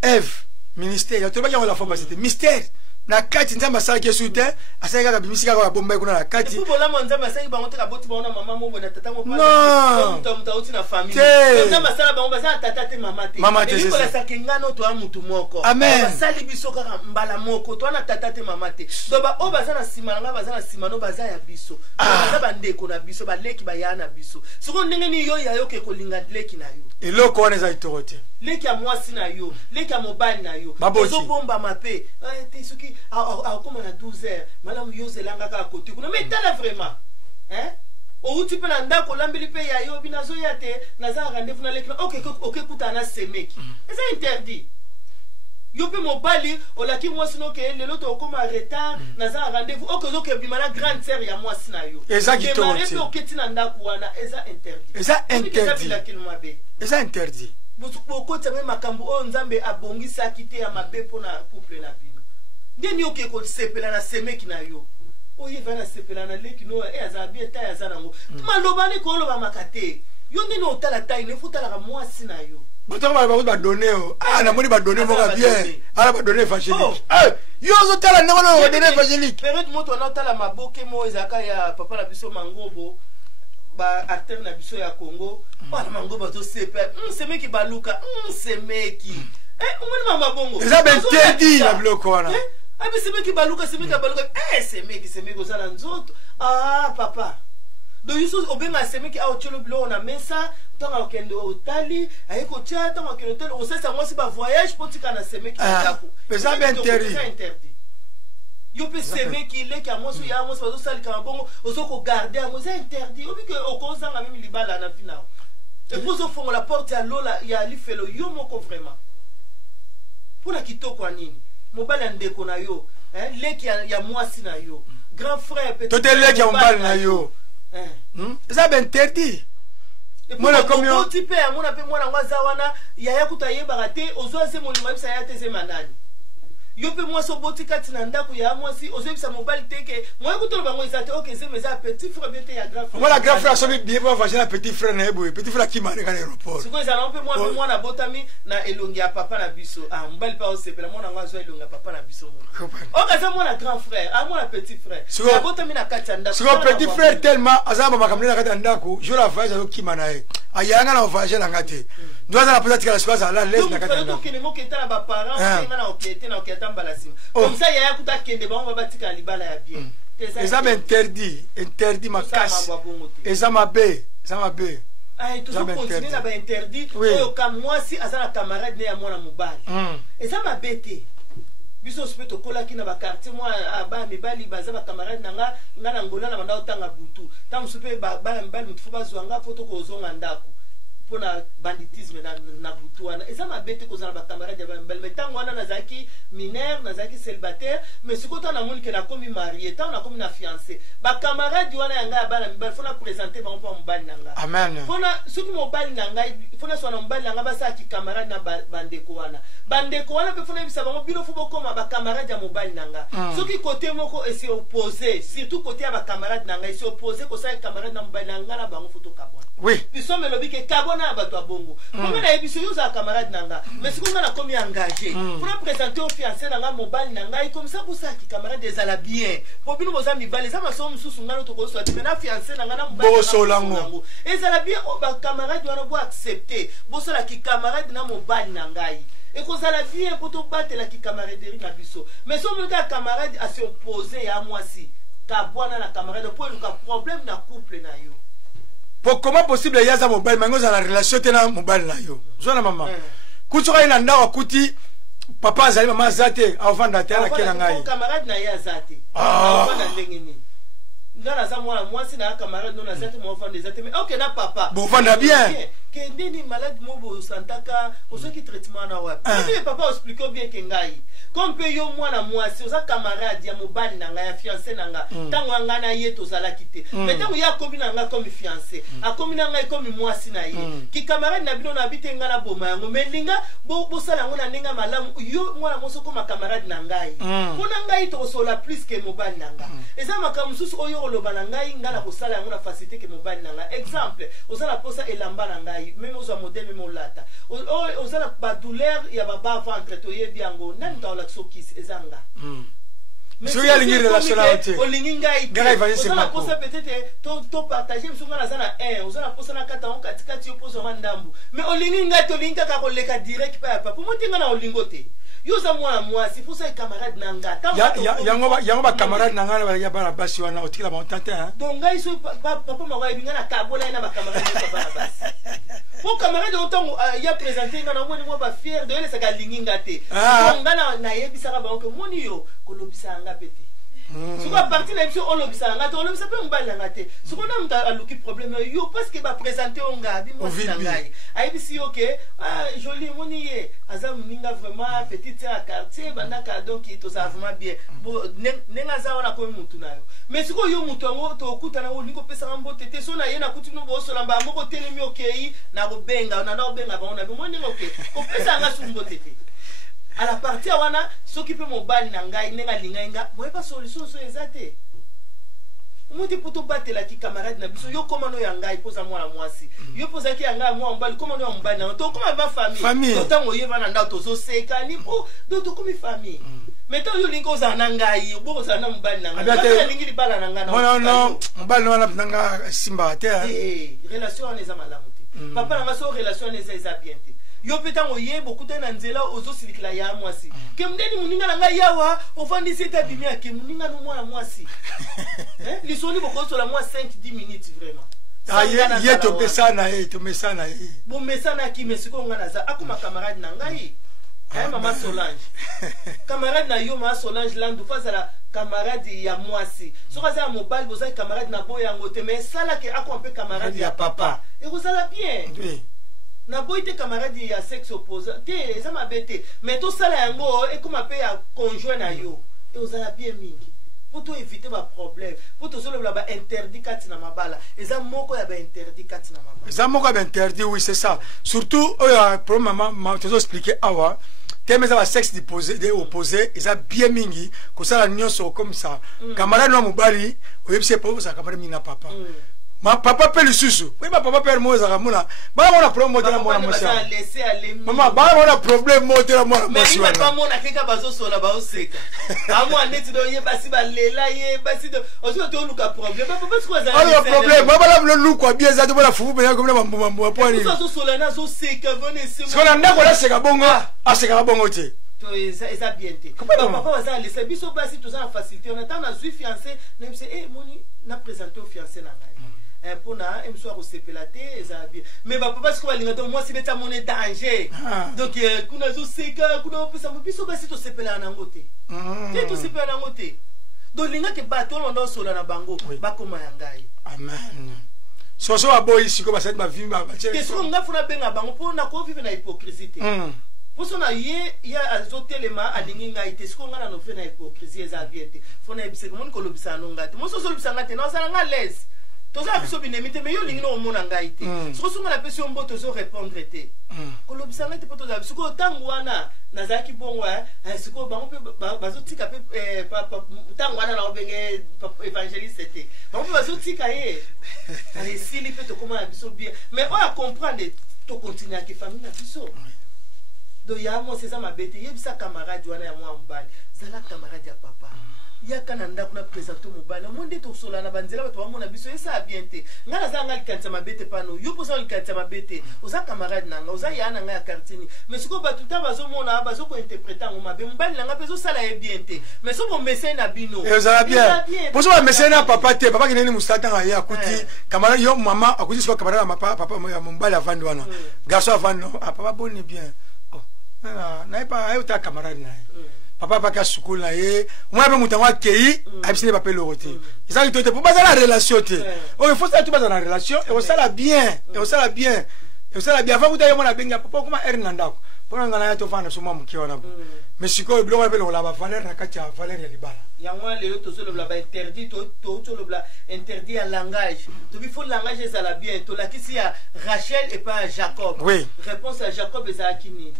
Eve, ministère to ba ya la fois c'était mystère na kati nzamba sala ke sute asaka ka bimisika ka bomba kuna na kati pour bola mo nzamba sala ba ngotaka boti ba ona mama mo bona tata mo pa mta uti na famille nzamba sala ba ngomba sala tata te mama te ko la sakengano to amutu moko ba sali biso ka mbala moko to na tata te mama te do ba o bazana simanga bazana simano bazaya biso baza bandeko na biso ba leki ba yana biso siko ndenge ni yo ya yo ke ko linga leki na yo eloko wana za itorote leki ya mwasi na yo leki ya mobali na yo zo bomba mape te suki comme on a 12 heures malamu yo zelanga ka côté kuna mais tala vraiment hein o uti pe na ndako lambeli pe ya yo binazo ya te na za rendez-vous na leki OK kutana semeki c'est interdit yo pe mobali o la ki mwasi no ke lelo to koma retard na za rendez-vous OK bimana grande sœur ya mwasi na yo exactement pe oketi na ndako wana eza interdit eza interdit boko tsabe makambo o nzambe abongisa kite ya mabepo na couple na bino ndeni yo ke ko sepela na semeki na yo oye vana sepela na leki no azabi eta ya zanango maloba ni ko loba makate yo ndeni otala tai ne futala ka mwasi na yo bato ba donner na moni ba donner mo ka bien ala ba donner évangélique yo zo tala ne wala ba donner évangélique peut-être moto na tala maboke mo ezaka ya papa na biso mangobo ba acteur na biso ya Congo bana mangobo to sepe semeki baluka semeki umoni mama bongo eza interdit na bloko wana abi semeki baluka semeki ozala nzoto papa do yuso obenga semeki a ochelo bilo na mesa tanga okende otali ayeko tia tanga okende otali osesa mwasi ba voyage potika na semeki yako eza interdit yo pe semeki leki a mwasi ya mwasi bazo sali kama bongo ozoko garder a mwasi interdit obi ke okozanga mimi libala na vina et pour au fond la porte ya lola ya lifelo yo moko vraiment pour la kitoko anini mobali ndeko na yo leki ya mwasi na yo grand frère peut-être to te leki ya mobali na yo ça ben interdit mona comme yo type ya mona pe mwana ngwaza wana ya kutayeba rate ozo ase monima bisa ya teze manani yo pe mwasi oboti kati na ndako ya mwasi ozo bisa mobali teke moi kutolo bango izate OK c'est mes petit frère bete ya grand frère voilà grand frère sobi bien pour vacher petit frère na ebo petit frère qui mari ka aéroport siko ezala pe moi na botami na elongi ya papa na biso mobali pa osepela mwana ngwazo elongi ya papa na biso mo okaza mwana grand frère mwana petit frère na botami na kati ya ndako siko petit frère tellement azaba makamina kati ya ndako jour la voyage azo kimana ye ayanga na voyage na ngate ndo azala peut-être que la chose ala laisse na kati ya ndako donc ne mo keta na ba parents na okete mbalasim comme ça ya kuta kende ba on va batika libala ya bien eza interdit makasi eza mabe tout ça continue na ba interdit oyo kam mwasi azala camarade ne ya mwana mobali eza mabete biso spet okola ki na ba quartier moi ba mibali baza ba camarade nanga na ngola na banda otanga butu tamu supe ba mibali mutfu bazwanga poto ko zonga ndako pona banditisme na butu wana eza mabete kozala ba camarade ba mbel metango wana nazaki mineur nazaki célibataire mais sikoto na moni ke na komi marié tant na komi na fiancé ba camarade wana yanga bana mbel fona présenter ba mpo mbali nanga amen fona soki mobali nanga fona sona mbali nanga basa ki camarade na bandeko wana pe fona bisa bango bino fubo koma ba camarade ya mobali nanga soki côté moko et c'est opposé surtout côté ya ba camarade nanga c'est opposé ko sa camarade na mobali nanga na bango photo kabona oui biso melobi ke kabona bato ya bongo konga na ebiso yo za camarade nanga mais sikonga na komi engagé pour présenter au fiancé nanga mobali nanga comme ça pour ça ki camarade des ala bien pour bino boza mibali za maso mususu ngalo to ko so ati na fiancé nanga na mobali ezala bien ba camarade wana bo accepter bo so la ki camarade na mobali nanga et qu'on ça la bien pour to battre la ki camaraderie na biso mais so mon camarade a se opposer ya mwasi ka bwana na camarade pour le problème na couple na yo. Pour comment possible yaza mobile mango za la relation tena mobile na yo zona mama kutoka ina ndawa kuti papa azali mama zate avanda tena kena ngai camarade na ya zate avanda ndenge nini ngana za mwana mwasi na camarade no na zate mo avanda zate mais OK na papa bon vanda bien que ndeni malade mobo santaka osoki traitement na wapi mais papa explique bien que ngai comme pe yo mwana mwasi oza camarade ya mobali na nga ya fiancé na nga tango anga na ye tozala kite mais tango ya komi na nga comme fiancé akomi na nga comme mwasi na ye ki camarade na bino na bite nga na boma yango mais linga bo sala ngo na ndinga malamu yo mwana moso comme camarade na ngai pona ngai to sola plus que mobali na nga eza makamu susu oyo oloba na ngai nga na kosala yango na facilité que mobali na nga exemple ozala posa elamba na ngai ngai même aux modèles même au lata aux ala ba douleur ya ba ba ventre to ye biango nan ta la sokis ezanga mais so ya lingi relation là o lingi ngai ngai va essayer ma posa peut-être to partager msunga na sana aux ala posa na kata on katikati oposo mandambu mais o lingi ngai to linga ka ko leka direct pa pour motinga na o lingote yoza moi c'est pour ça camarade nanga yango ba camarade nanga ba ya bana basi wana otikila ba tante hein donc ngai so papa mwa binga na kabola na ba camarade ba bana basi pour camarade autant ya présenter ngana moni moi ba fier de ele saka linginga te donc na yebisa ka ba ko moni yo ko lobisa nga pete si quoi parti na biso on lobisa nga te on lobisa pe mbala nga te si on a mta aluki problème yo parce que ba présenter onga bi moi ngai ayebisi OK joli moni ye azam ninga vraiment petite à quartier bandaka donc to ça vraiment bien nenga za wana ko mutu nayo mais si ko yo mutu ngo to okuta na olingo pesa ngambo tete so na ye na kuti no bo so lamba moko telemi OK na go benga na no benga ba ona bi moni OK ko pesa nga sumbo tete à la partie wana s'occuper mon bal na ngai nenga linga moi pas solution so ezate Mouti poto battre la ki camarade na biso yo komano ya ngai poza mwana mwasi yo poza ki yanga mwa mbali komano ya mbali na to koma ba famille to tango yeva na ndao to zo seka ni po do to komi famille meto yo linko za na ngai bo za na mbali na ngai lingi li bala na ngai non non mbali wana nanga simba te relation on eza malamu te papa na so relation eza bien te yo petango ye bokuta na nzela ozo silikila ya mwasi ke mdeni muninga na ngai yawa ofandi seta bimia ke muninga no mwana mwasi lisoni bokoso la moi 5-10 minutes vraiment ye to pesana to mesana bon mesana ki mesiko ngana za akuma camarade na ngai mama Solange camarade na yo mama Solange landu face la camarade ya mwasi so kaza mobile boza camarade na boyango te mais sala ke akwa un peu camarade ya papa et vous allez bien oui na boite camarade ya sexe opposé te ça m'a bête mais tout ça là yango et comme appelle ya conjoint na yo et vous allez bien mingi pour tout éviter ba problème pour tout solo ba interdit kati na mabala eza moko ya ba interdit kati na mabala eza moko ba interdit oui c'est ça surtout pour maman te expliquer awa te meza ba sexe de opposé eza bien mingi ko sala nyonso comme ça camarade no mobali oyebise pour ça camarade mina papa ma papa pe lisusu oui ma papa père moza kamuna ba mona problème motela mona mosi mama ba mona problème motela mona mosi mais pas mona keka bazo sola ba oseka amo andeti do ye basi ba lela ye basi do ozo to luka problème papa quoi ça alors problème ba la le luku kwa bien za to la fufu ben comme mbombo po ni ozo sola na zo seka venez c'est moi na ndako la seka bongo aseka bongo te to eza bien te papa baza laisser biso basi to za facilité on attend na zui fiancé même c'est moni na présenter au fiancé na ngai pour na un soir au CPLAT bien mais papa ce qu'on va linga donc moi c'est beta mon danger donc kuna zo seka kuna pesa mo biso basi to CPLA na ngote te to CPLA na ngote donc linga ke bato ndo sola na bango bakoma ya ngai amen so aboyi siko ba set ma vie ba te so nga funa benga bango pour na ko vivre na hypocrisie pour ça na ye ya azotelema alingi ngai te siko nga na no fe na hypocrisie eza bien te fona ebise ko mon ko lobisa no ngate mo so lobisa ngate na sala nga les toza biso binemite mais yo lingi no mona ngai te siko sunga na pesi ombo tozo répondre te ko lobisa ngate po toza siko tangu wana nazaki bongwa siko bango pe bazotika pe tangu wana na obenge évangéliste te bango bazotika ye ale sili pe to koma biso bien mais on a comprendre to continuer avec famille na biso do ya mo c'est ça ma bête yebisa camarade wana ya mwa mbali zala camarade ya papa ya kananda kuna présenter mobile monde to sola na banzela bato bamona biso esa bien te ngana za ngali kanza mabete pano yo posa kanza mabete oza camarade nanga oza ya nanga ya quartier mais siko bato ta bazo mona bazo ko interpréter ngo mabe mbali nanga peso sala e bien te mais so bon message na bino oza bien poso ba message na papa te papa kineni mustata nga ya kuti camarade yo mama akuti siko camarade ma papa ya mbali avandi wana garçon avandi papa boni bien na pas ayo ta camarade na papa pas qu'à sukul na ye moi be mutango kei abisine pas le roté ça il te pour pas la relation te il faut ça tu pas dans la relation et on ça la bien et on ça la bien et on ça la bien avant vous mona benga papa comment ernanda pour ngana ya to fana so mamu kiona mais siko bilo ba pelo la ba valeur na kacha valeur ya libala yango le to so le ba interdit to le bla interdit à langage to bi faut langage ça la bien to la kisi ya Rachel et pas Jacob oui réponse à Jacob et à Kimini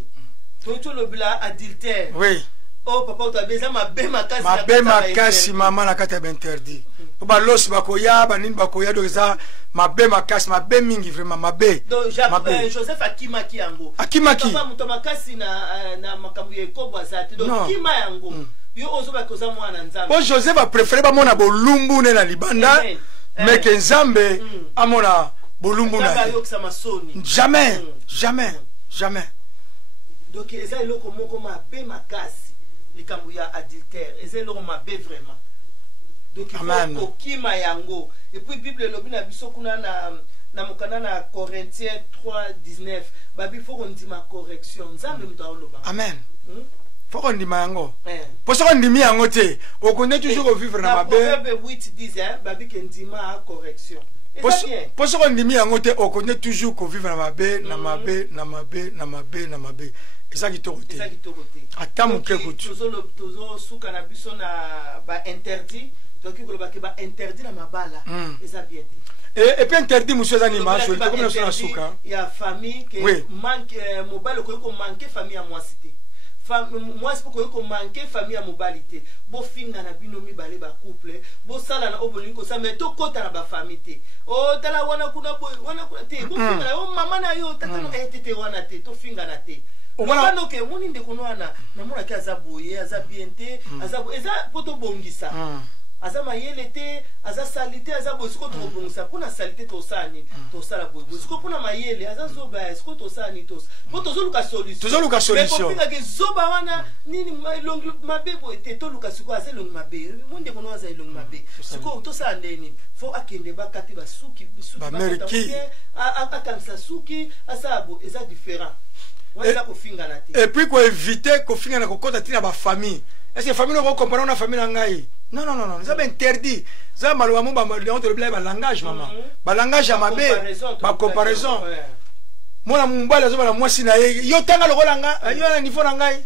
to le bla adultère oui Oh papa tu abeza mabe makasi. Mabe makasi maman na kati ya interdit. Ba los bakoya ba nini bakoya donc ça mabe makasi mabe mingi vraiment mabe. Donc Joseph akimaki yango. Akimaki. Papa muto makasi na makambu ya Yakobo azati. Donc kima yango. Yo ozo ba koza mwana nzambe. Bon Joseph a préféré ba mona bolumbu ne na libanda. Mais que nzambe amona bolumbu na. Jamais, jamais, jamais. Donc eza eloko moko mabe makasi likambu ya adultère eza eloko mabe vraiment. Donc il faut kokima yango. Et puis Bible lobi na biso kuna na mokana na Corinthiens 3:19 babi faut qu'on dise ma correction nzambe muto oloba. Amen. Faut qu'on dise yango. Pour ça qu'on dit yango te, on connaît toujours vivre na mabe. Proverbe 8:10 babi que ndima correction. Pour ça qu'on dit yango te, on connaît toujours qu'on vivre na mabe, na mabe, na mabe, na mabe, na mabe. Et ça qui t'orote. Attends mon cœur. Tozo suka na biso na ba interdit. Donc il y a interdit dans ma balle. Et puis interdit monsieur Zanima, je comme nous sommes souka. Il y a famille qui manque mobile ko manquer famille à moi cité. Moi c'est pour ko manquer famille à mobilité. Bo finga na binomi balé ba couple, bo sala na oboli ko sa mais to kota na ba famille. Oh tala wana kuna boy, wana kuna te. Bo finga na o mama na yo tata no tete wana te, to finga na te. Voilà donc moni ndeko na mona ki azaboye, azabiente, azabo eza poto bongisa. Aza mayele te, aza salite, aza bosiko to bongisa. Pona salite to sani, to sala boy. Bosiko pona mayele, aza zoba, esiko to sani tos. Po to luka solution. To luka solution. Mais ko ke zoba wana nini long mabebo te to luka siko aza long mabe. Monde kono aza long mabe. Siko to sa ndeni. Fo akende ba kati ba suki, ba meriki. Akamsa suki, asabo eza différent. Et puis qu'on éviter qu'on finisse avec côté de la famille. Est-ce que la famille ne comprend pas famille nangai? Non non non non, ça interdit. Ça malheureusement on te le langage maman. Ba langage à ma bé, ba comparaison. Moi mon bala zo bala moi si na yo tanga lo langa, yo na niveau nangai.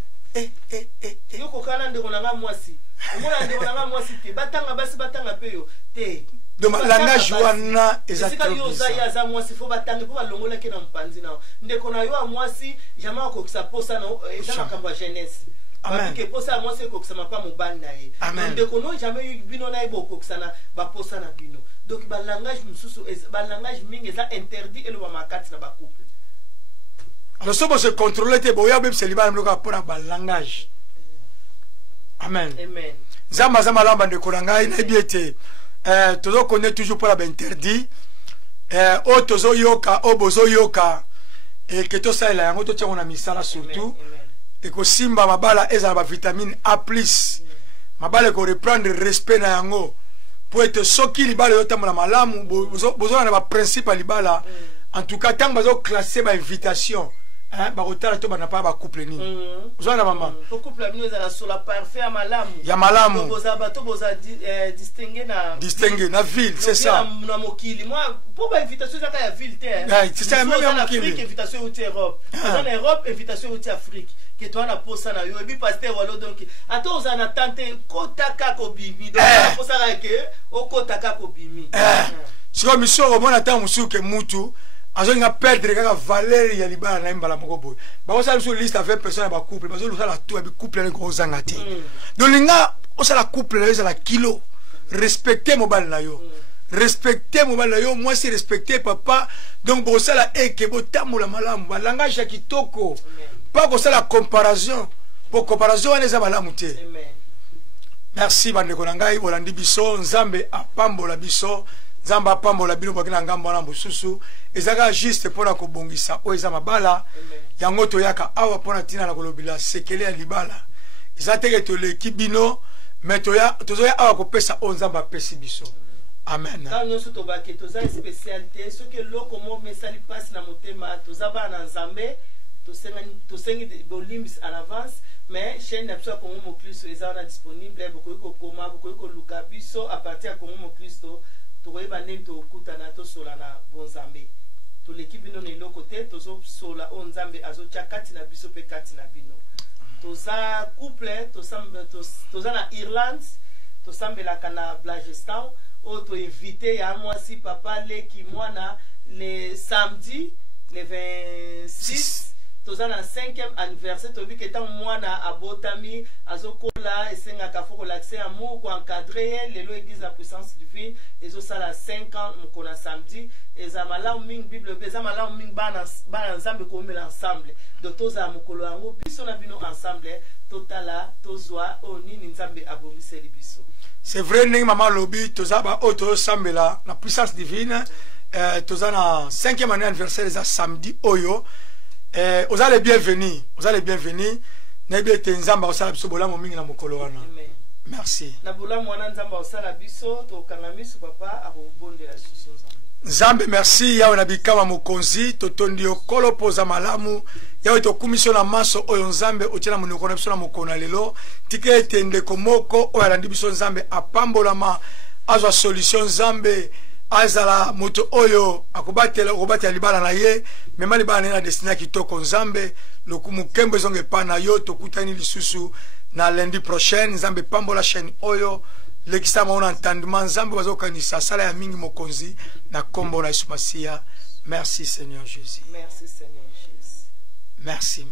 Yo ko kana ndeko nanga moi si. Moi ndeko nanga moi si te batanga basi batanga pe yo te. De langage wana exactement. Yo za ya za moi si faut batanga pour balongola ke na mpanzi na. Ndeko na yo moi si jamais ko sa posa na eza makambo ya jeunesse. Amen. Que posa moi c'est ko sa mapa mobali na ye. Ndeko no jamais bino na ibo ko sa na ba posa na bino. Donc ba langage mususu ba langage mingi eza interdit et le makati na ba couple. Alors ça se contrôler te boya même c'est liba mloka pour ba langage. Amen. Amen. Zama zama lamba ndeko ngai na biete. Tozo connaît toujours pour la interdit. O tozo yoka, o bozo yoka. Et que tout ça là, yango to tchako na misala surtout. Et que simba mabala eza ba vitamine A+. Mabala ko reprendre respect na yango. Pour être soki libala yo tamona malamu, bozo na ba principe libala. En tout cas, tant bazo classer ba invitation. Ba rotala to bana pa ba couple ni. Bozo na maman. To couple bino eza sur la parfait à malamu. Ya malamu. To boza distinguer na ville, c'est ça. Na mokili. Moi, pour ba invitation ça ya ville te. C'est ça même en Afrique invitation au Europe. En Europe invitation au Afrique. Que toi na posa na yo et puis pasteur walo donc ato za na tante kotaka ko bimi donc na posa ka ke o kotaka ko bimi. Siko misoro mona ta musuke mutu azo nga perdre kaka valeur ya libala na mbala moko boy. Ba osa sur liste avec personne ba couple, ba zo la tout abi couple na ko zangati. Donc linga osa la couple na la kilo respecter mobile na yo. Respecter mobile na yo, moi c'est respecter papa. Donc bo sala eke bo tamola malamu, ba langage ya kitoko. Pas que ça la comparaison. Pour comparaison, on est à la montée. Merci, Bande Konangai, Olandi Bisso, Nzambe, Apambola Bisso, Zamba Pambola Bino, Bakina Ngamba, Nambususu, et ça juste pour la Kobongisa, Oezama Bala, Yangoto Yaka, Awa Ponatina, la Kolobila, Sekele Libala. Ils ont été l'équipe Bino, mais Toya, Awa Kopesa, Onzamba Pesi Bisso. Amen. Quand nous sommes au Toza spécialité, ce que l'eau comme Messali passe dans mon thème, Tozaba Nzambe. To sengi de limbs à l'avance mais chaîne d'absor comme mon Christ est disponible beaucoup koma beaucoup luka biso à partir de comme mon Christ to koyeba ndenge to kutana to sola na bonzambe to l'équipe bino ne côté to sola on nzambe azo tia kati na biso pe kati na bino to za couple to sambe to za na Irlande to sambe la kana Blagestan o to invité ya moi si papa le ki mwana le samedi le 26 toza na 5e anniversaire tobi ke tant mwana abotami azokola esengaka fo relaxer amour ko encadrer lelo église la puissance divine ezo sala 5 ans mokona samedi eza malamu mingi bible eza malamu mingi bana nzambe ko mela ensemble donc toza mokolo yango biso na bino ensemble totala tozwa onini nzambe abomiseli biso. C'est vrai, nous maman lobby, tous aba auto sambela la puissance divine. Tous na 5e année anniversaire des samedi oyo. Vous allez bienvenue, vous allez bienvenue. Nebe tenzamba osala biso bola momingi na mokolo wana. Merci. Na bola mwana nzamba osala biso to kangamisu papa akobondela susu nzambe. Nzambe merci yawe na bikama mokonzi totondi okolo poza malamu yawe to commission na maso oyo nzambe otiela monoko na biso na mokona lelo tike etende komoko oyo alandi biso nzambe apambolama azwa solution nzambe azala moto oyo akobatela libala na ye mema libala na destina kitoko nzambe lokumu kembo zonge pana yo tokutani lisusu na lundi prochain nzambe pambola chaîne oyo lekisa maona entendement nzambe bazokanisa sala ya mingi mokonzi na kombo na Yesu Masia. Merci Seigneur Jésus. Merci Seigneur Jésus. Merci.